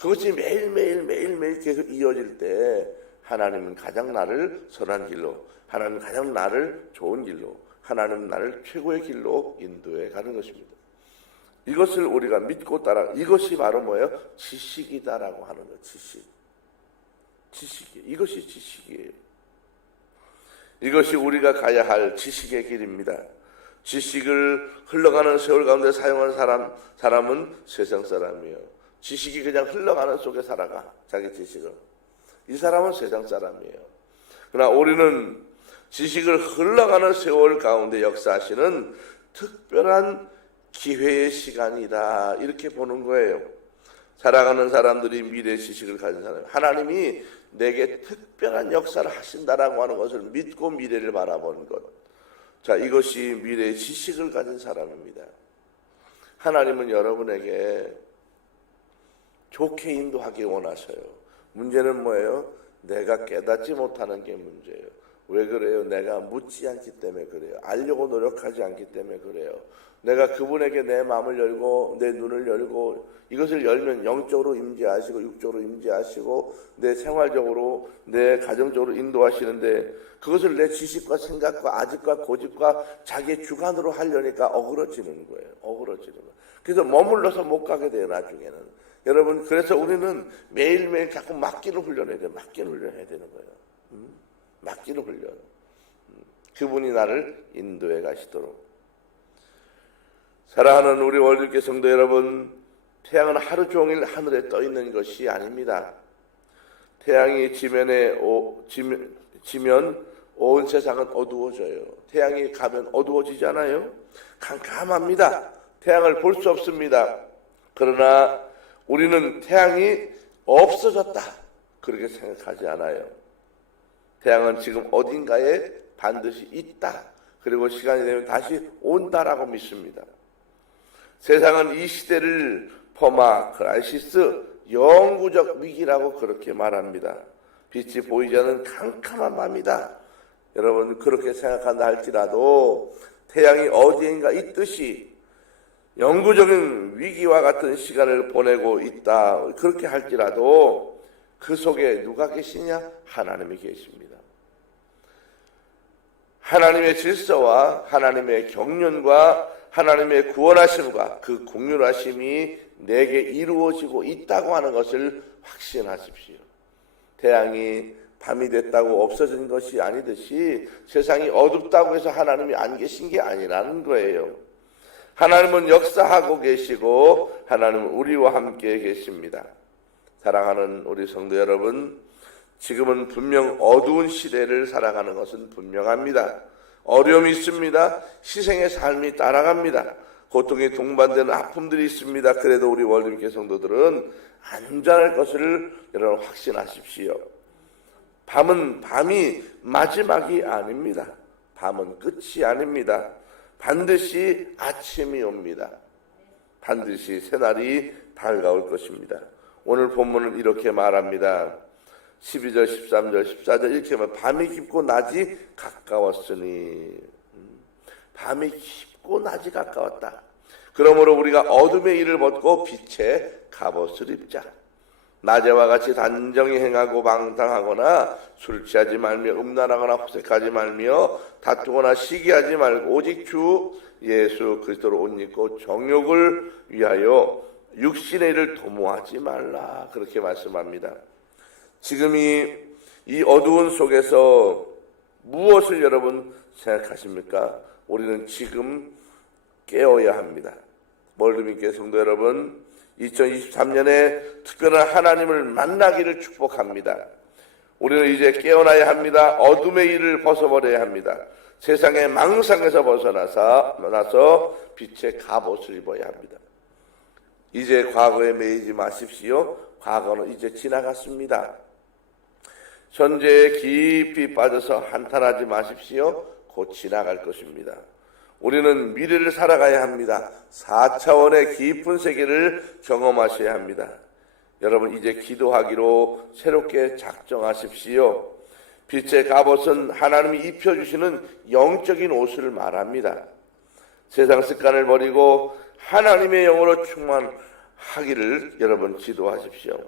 그것이 매일매일 계속 이어질 때 하나님은 가장 나를 선한 길로, 하나님은 가장 나를 좋은 길로, 하나님은 나를 최고의 길로 인도해 가는 것입니다. 이것을 우리가 믿고 따라, 이것이 바로 뭐예요? 지식이다라고 하는 거예요. 지식이에요. 이것이 지식이에요. 이것이 우리가 가야 할 지식의 길입니다. 지식을 흘러가는 세월 가운데 사용하는 사람은 세상 사람이에요. 지식이 그냥 흘러가는 속에 살아가, 자기 지식을. 이 사람은 세상 사람이에요. 그러나 우리는 지식을 흘러가는 세월 가운데 역사하시는 특별한 기회의 시간이다, 이렇게 보는 거예요. 살아가는 사람들이 미래 지식을 가진 사람, 하나님이 내게 특별한 역사를 하신다라고 하는 것을 믿고 미래를 바라보는 것. 자, 이것이 미래의 지식을 가진 사람입니다. 하나님은 여러분에게 좋게 인도하기 원하셔요. 문제는 뭐예요? 내가 깨닫지 못하는 게 문제예요. 왜 그래요? 내가 묻지 않기 때문에 그래요. 알려고 노력하지 않기 때문에 그래요. 내가 그분에게 내 마음을 열고 내 눈을 열고 이것을 열면 영적으로 임재하시고 육적으로 임재하시고 내 생활적으로 내 가정적으로 인도하시는데 그것을 내 지식과 생각과 아집과 고집과 자기의 주관으로 하려니까 어그러지는 거예요. 어그러지는 거예요. 그래서 머물러서 못 가게 돼요, 나중에는. 여러분, 그래서 우리는 매일매일 자꾸 맡기는 훈련해야 돼요. 맡기는 훈련해야 되는 거예요. 맡기는 훈련. 그분이 나를 인도해 가시도록. 사랑하는 우리 월드교회 성도 여러분, 태양은 하루 종일 하늘에 떠 있는 것이 아닙니다. 태양이 지면 온 세상은 어두워져요. 태양이 가면 어두워지잖아요. 캄캄합니다. 태양을 볼 수 없습니다. 그러나 우리는 태양이 없어졌다, 그렇게 생각하지 않아요. 태양은 지금 어딘가에 반드시 있다, 그리고 시간이 되면 다시 온다라고 믿습니다. 세상은 이 시대를 포마 크라이시스, 영구적 위기라고 그렇게 말합니다. 빛이 보이지 않는 캄캄한 밤이다. 여러분, 그렇게 생각한다 할지라도 태양이 어디인가 있듯이 영구적인 위기와 같은 시간을 보내고 있다, 그렇게 할지라도 그 속에 누가 계시냐? 하나님이 계십니다. 하나님의 질서와 하나님의 경륜과 하나님의 구원하심과 그 공률하심이 내게 이루어지고 있다고 하는 것을 확신하십시오. 태양이 밤이 됐다고 없어진 것이 아니듯이 세상이 어둡다고 해서 하나님이 안 계신 게 아니라는 거예요. 하나님은 역사하고 계시고 하나님은 우리와 함께 계십니다. 사랑하는 우리 성도 여러분, 지금은 분명 어두운 시대를 살아가는 것은 분명합니다. 어려움이 있습니다. 희생의 삶이 따라갑니다. 고통에 동반되는 아픔들이 있습니다. 그래도 우리 월드교회 성도들은 안전할 것을 여러분 확신하십시오. 밤이 마지막이 아닙니다. 밤은 끝이 아닙니다. 반드시 아침이 옵니다. 반드시 새날이 밝아올 것입니다. 오늘 본문은 이렇게 말합니다. 12절, 13절, 14절 이렇게 말하면 밤이 깊고 낮이 가까웠으니, 밤이 깊고 낮이 가까웠다. 그러므로 우리가 어둠의 일을 벗고 빛의 갑옷을 입자. 낮에와 같이 단정히 행하고 방탕하거나 술 취하지 말며 음란하거나 호색하지 말며 다투거나 시기하지 말고 오직 주 예수 그리스도로 옷 입고 정욕을 위하여 육신의 일을 도모하지 말라, 그렇게 말씀합니다. 지금 이 어두운 속에서 무엇을 여러분 생각하십니까? 우리는 지금 깨어야 합니다. 월드민교회 성도 여러분, 2023년에 특별한 하나님을 만나기를 축복합니다. 우리는 이제 깨어나야 합니다. 어둠의 일을 벗어버려야 합니다. 세상의 망상에서 벗어나서 빛의 갑옷을 입어야 합니다. 이제 과거에 매이지 마십시오. 과거는 이제 지나갔습니다. 현재에 깊이 빠져서 한탄하지 마십시오. 곧 지나갈 것입니다. 우리는 미래를 살아가야 합니다. 4차원의 깊은 세계를 경험하셔야 합니다. 여러분, 이제 기도하기로 새롭게 작정하십시오. 빛의 갑옷은 하나님이 입혀주시는 영적인 옷을 말합니다. 세상 습관을 버리고 하나님의 영으로 충만하기를 여러분 기도하십시오.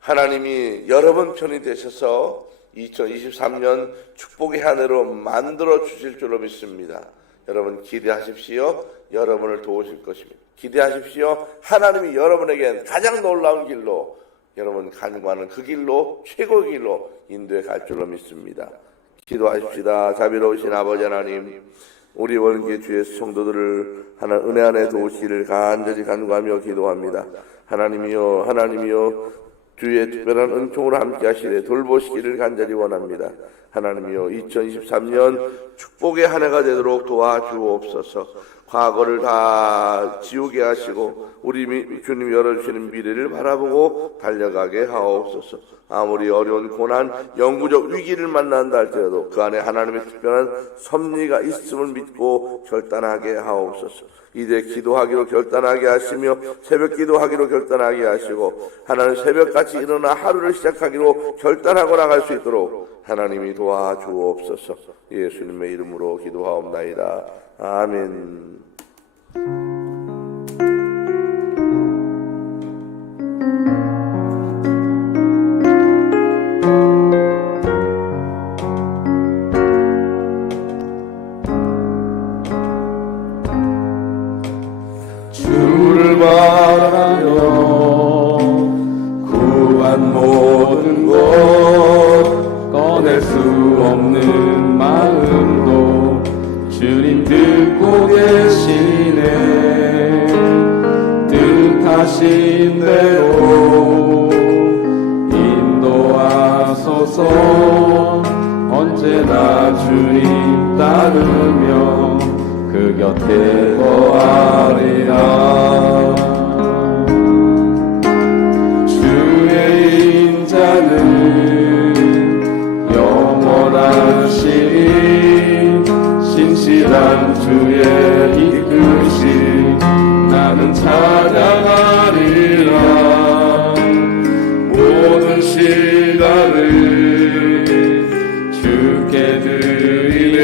하나님이 여러분 편이 되셔서 2023년 축복의 한 해로 만들어 주실 줄로 믿습니다. 여러분 기대하십시오. 여러분을 도우실 것입니다. 기대하십시오. 하나님이 여러분에게 가장 놀라운 길로, 여러분 간구하는 그 길로, 최고의 길로 인도해 갈 줄로 믿습니다. 기도하십시다. 자비로우신 아버지 하나님, 우리 월드교회 주의 성도들을 하나님 은혜 안에 도우시기를 간절히 간구하며 기도합니다. 하나님이여 주의 특별한 은총으로 함께 하시되 돌보시기를 간절히 원합니다. 하나님이여 2023년 축복의 한 해가 되도록 도와주옵소서. 과거를 다 지우게 하시고 우리 주님이 열어주시는 미래를 바라보고 달려가게 하옵소서. 아무리 어려운 고난, 영구적 위기를 만난다 할지라도 그 안에 하나님의 특별한 섭리가 있음을 믿고 결단하게 하옵소서. 이제 기도하기로 결단하게 하시며 새벽 기도하기로 결단하게 하시고 하나님 새벽같이 일어나 하루를 시작하기로 결단하고 나갈 수 있도록 하나님이 도와주옵소서. 예수님의 이름으로 기도하옵나이다. 아멘. 주를 바라며 구한 모든 것 꺼낼 수 나 주님 따르며 그 곁에 거하리라. 주의 인자는 영원하시니 신실한 주의 이끄심 나는 찬양하리라. 모든 시간을 주께 드리네.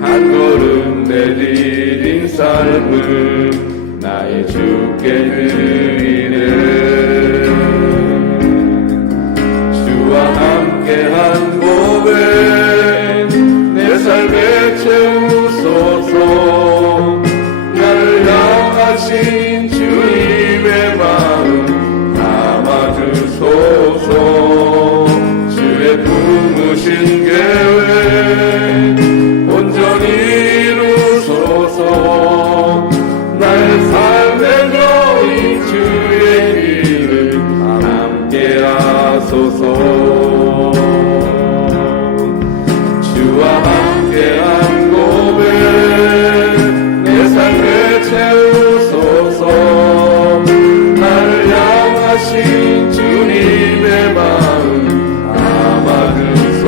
한 걸음 내디딘 삶을 나의 주께 드리네. 주와 함께한 고백 내 삶에 채우소서. 나를 향하신 주님의 마음 담아주소서. 주의 품으신 계획 온전히 이루소서. 나의 삶의 여인 주의 길을 함께하소서. 주와 함께한 고백 내 삶에 채우소서. 나를 향하신 주님의 마음 담아주소서.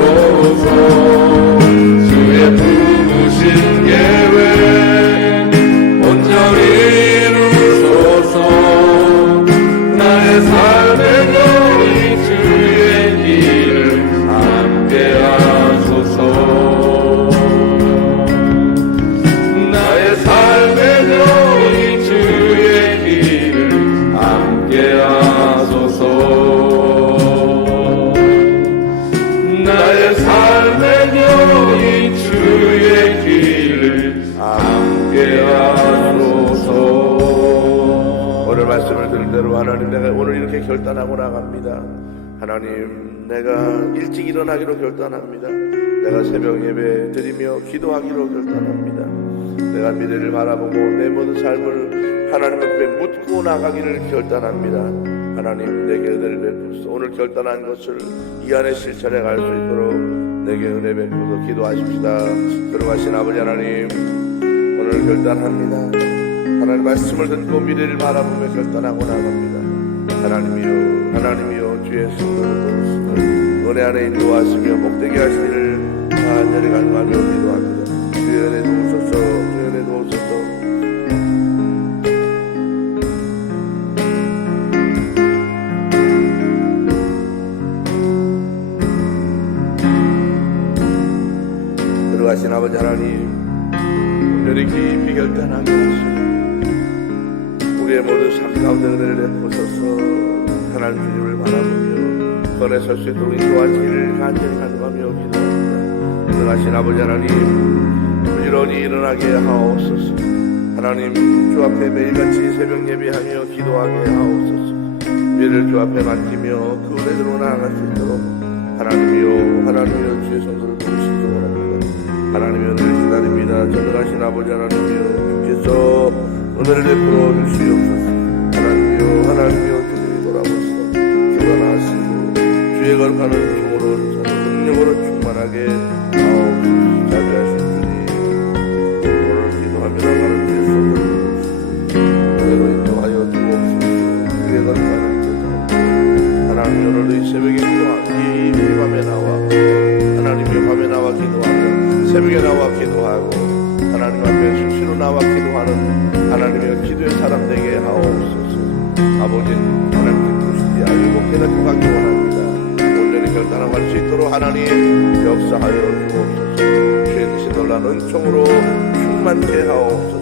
주의 품으신 계획 온전히 이루소서. 나의 삶의 여인 주의 길을 함께하소서. 나의 삶의 여인 주의 길을 함께하소서. 나의 삶의 여인 주의 길을 함께하소서. 오늘 말씀을 들은 대로 하나님, 내가 오늘 이렇게 결단하고 나갑니다. 하나님, 내가 일찍 일어나기로 결단합니다. 내가 새벽 예배 드리며 기도하기로 결단합니다. 내가 미래를 바라보고 내 모든 삶을 하나님 앞에 묻고 나가기를 결단합니다. 하나님, 내게 은혜를 베푸소서. 오늘 결단한 것을 이 안에 실천해 갈 수 있도록 내게 은혜 베푸소서. 기도하십시다. 들어가신 아버지 하나님, 오늘 결단합니다. 하나님 말씀을 듣고 미래를 바라보며 결단하고 나갑니다. 하나님이여, 하나님이여, 주의 성도를 은혜 안에 인도하시며 복되게 하시기를 간절히 간구하며 기도합니다. 주의 은혜 도우소서. 주의 은혜 도우소서. 들어가신 아버지 하나님, 오늘이 깊이 결단하게 하시고 우리의 모든 삶 가운데 은혜를 베푸소서. 하나님 주님을 바라보며 거래 설 수 있도록 인도하시기를 간절히 간구하며 기도합니다. 들어가신 아버지 하나님, 부지런히 일어나게 하옵소서. 하나님, 주 앞에 매일같이 새벽 예배하며 기도하게 하옵소서. 미래를 주 앞에 맡기며 그 은혜대로 나아갈 수 있도록 하나님이여, 하나님이여, 주의 성도를 도우시기 원합니다. 하나님의 은혜를 기다립니다. 전능하신 아버지 하나님이여, 주께서 은혜를 베풀어 주시옵소서. 하나님이여, 하나님이여, 주님이 돌아보시고 주가 나으시고 주의 거룩한 종으로 능력으로 충만하게 하옵소서. 자비하신 주님, 오늘 기도하며 나가는 주의 성도를 은혜로 인도하여 주옵소서. 주의 거룩한 하나님, 오늘 이 새벽에 기도하며 이 밤에 나와 하나님의 밤에 나와 기도하며 새벽에 나와 기도하고 하나님 앞에 수시로 나와 기도하는 하나님의 기도의 사람 되게 하옵소서. 아버지, 하나님 기쁘시지 알고 깨닫고 가기 원합니다. 온전히 결단하고 할 수 있도록 하나님 역사하여 주옵소서. 주의 드신 놀라운 은총으로 충만케 하옵소서.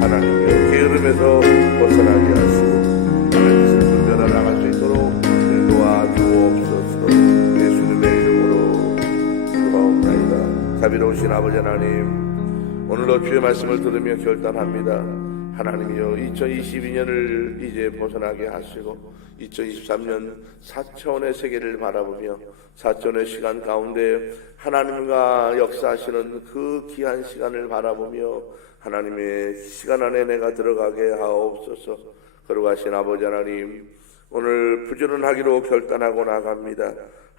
하나님의 게으름에서 벗어나게 하시고 하나님 뜻을 분별하여 나갈 수 있도록 인도하 주옵소서. 예수님의 이름으로 기도하옵나이다. 자비로우신 아버지 하나님, 오늘도 주의 말씀을 들으며 결단합니다. 하나님이여, 2022년을 이제 벗어나게 하시고 2023년 4차원의 세계를 바라보며 4차원의 시간 가운데 하나님과 역사하시는 그 귀한 시간을 바라보며 하나님의 시간 안에 내가 들어가게 하옵소서. 거룩하신 아버지 하나님, 오늘 부지런하기로 결단하고 나갑니다.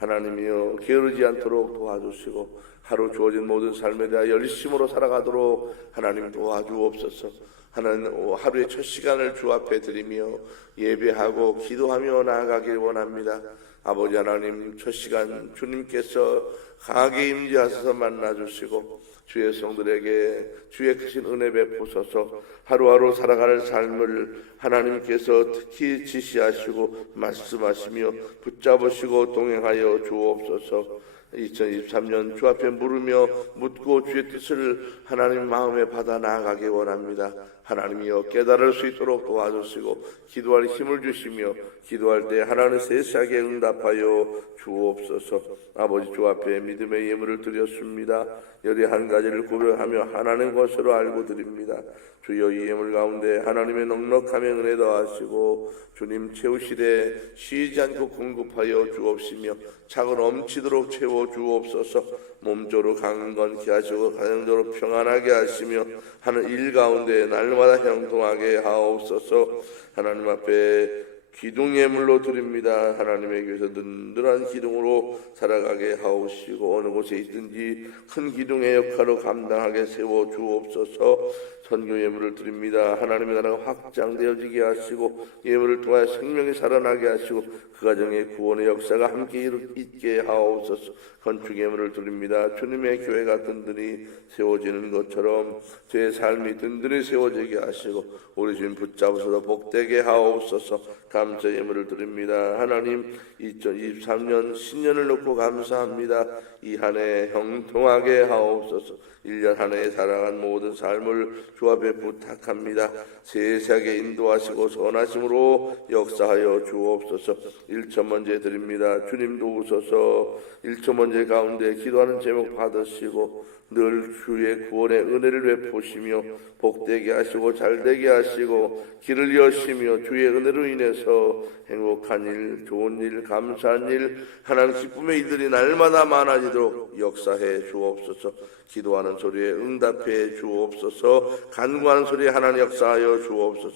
하나님이여 게으르지 않도록 도와주시고 하루 주어진 모든 삶에 대하여 열심으로 살아가도록 하나님 도와주옵소서. 하나님 하루의 첫 시간을 주 앞에 드리며 예배하고 기도하며 나아가길 원합니다. 아버지 하나님 첫 시간 주님께서 강하게 임재하셔서 만나주시고 주의 성들에게 주의 크신 은혜 베푸소서. 하루하루 살아가는 삶을 하나님께서 특히 지시하시고 말씀하시며 붙잡으시고 동행하여 주옵소서. 2023년 주 앞에 물으며 묻고 주의 뜻을 하나님 마음에 받아 나아가기 원합니다. 하나님이여 깨달을 수 있도록 도와주시고 기도할 힘을 주시며 기도할 때 하나님 세세하게 응답하여 주옵소서. 아버지 주 앞에 믿음의 예물을 드렸습니다. 열의 한 가지를 구별하며 하나님 것으로 알고 드립니다. 주여 이 예물 가운데 하나님의 넉넉함의 은혜 더하시고 주님 채우시되 쉬지 않고 공급하여 주옵시며 차고 넘치도록 채워 주옵소서. 몸조로 강건케 하시고 가정적으로 평안하게 하시며 하는 일 가운데 날마다 형통하게 하옵소서. 하나님 앞에 기둥 예물로 드립니다. 하나님의 교회에서 든든한 기둥으로 살아가게 하옵시고 어느 곳에 있든지 큰 기둥의 역할을 감당하게 세워 주옵소서. 선교 예물을 드립니다. 하나님의 나라가 확장되어지게 하시고 예물을 통하여 생명이 살아나게 하시고 그 가정의 구원의 역사가 함께 있게 하옵소서. 건축 예물을 드립니다. 주님의 교회가 든든히 세워지는 것처럼 제 삶이 든든히 세워지게 하시고 우리 주님 붙잡으셔서 복되게 하옵소서. 감사 예물을 드립니다. 하나님 2023년 신년을 놓고 감사합니다. 이 한 해 형통하게 하옵소서. 1년 한 해에 살아간 모든 삶을 주 앞에 부탁합니다. 세세하게 인도하시고 선하심으로 역사하여 주옵소서. 1천 번째 드립니다. 주님 도우소서. 1천 번째 가운데 기도하는 제목 받으시고 늘 주의 구원의 은혜를 베푸시며 복되게 하시고 잘되게 하시고 길을 여시며 주의 은혜로 인해서 행복한 일, 좋은 일, 감사한 일, 하나님 기쁨의 일들이 날마다 많아지도록 역사해 주옵소서. 기도하는 소리에 응답해 주옵소서. 간구하는 소리에 하나님 역사하여 주옵소서.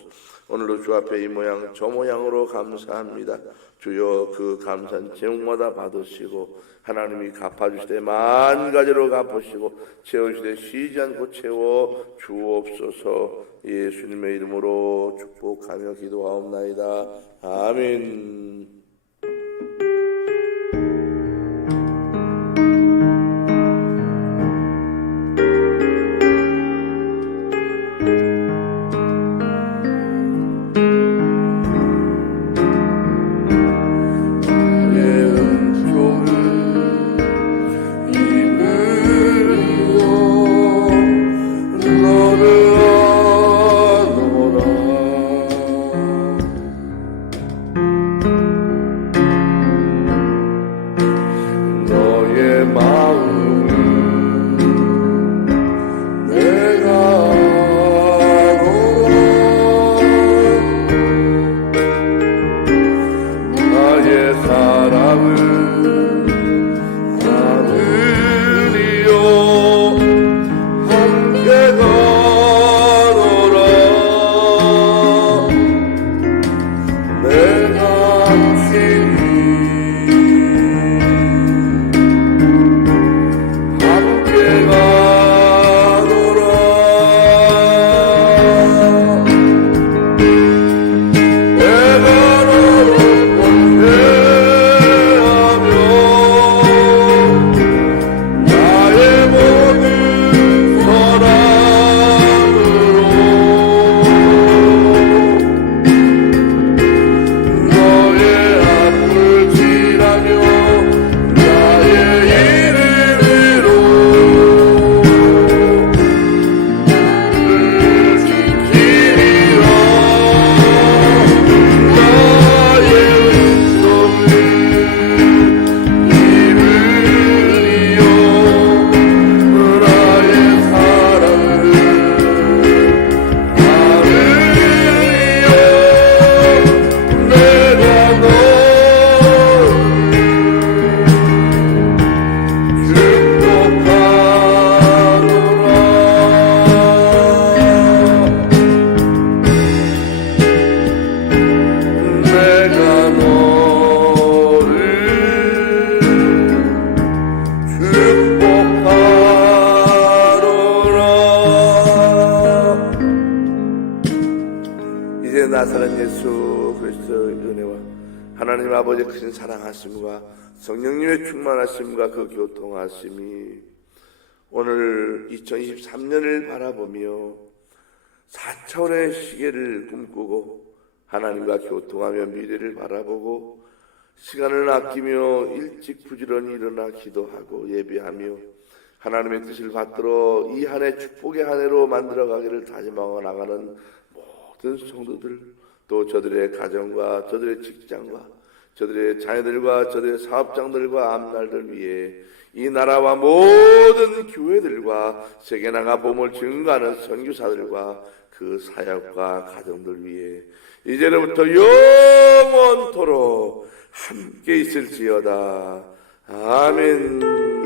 오늘도 주 앞에 이 모양 저 모양으로 감사합니다. 주여 그 감사한 제목마다 받으시고 하나님이 갚아주시되 만 가지로 갚으시고 채우시되 쉬지 않고 채워 주옵소서. 예수님의 이름으로 축복하며 기도하옵나이다. 아멘. 하나님 아버지의 크신 사랑하심과 성령님의 충만하심과 그 교통하심이 오늘 2023년을 바라보며 4차원의 시계를 꿈꾸고 하나님과 교통하며 미래를 바라보고 시간을 아끼며 일찍 부지런히 일어나 기도하고 예배하며 하나님의 뜻을 받들어 이 한 해 축복의 한 해로 만들어가기를 다짐하고 나가는 모든 성도들, 또 저들의 가정과 저들의 직장과 저들의 자녀들과 저들의 사업장들과 앞날들 위해 이 나라와 모든 교회들과 세계 나가 복음을 증거하는 선교사들과 그 사역과 가정들 위해 이제로부터 영원토록 함께 있을지어다. 아멘.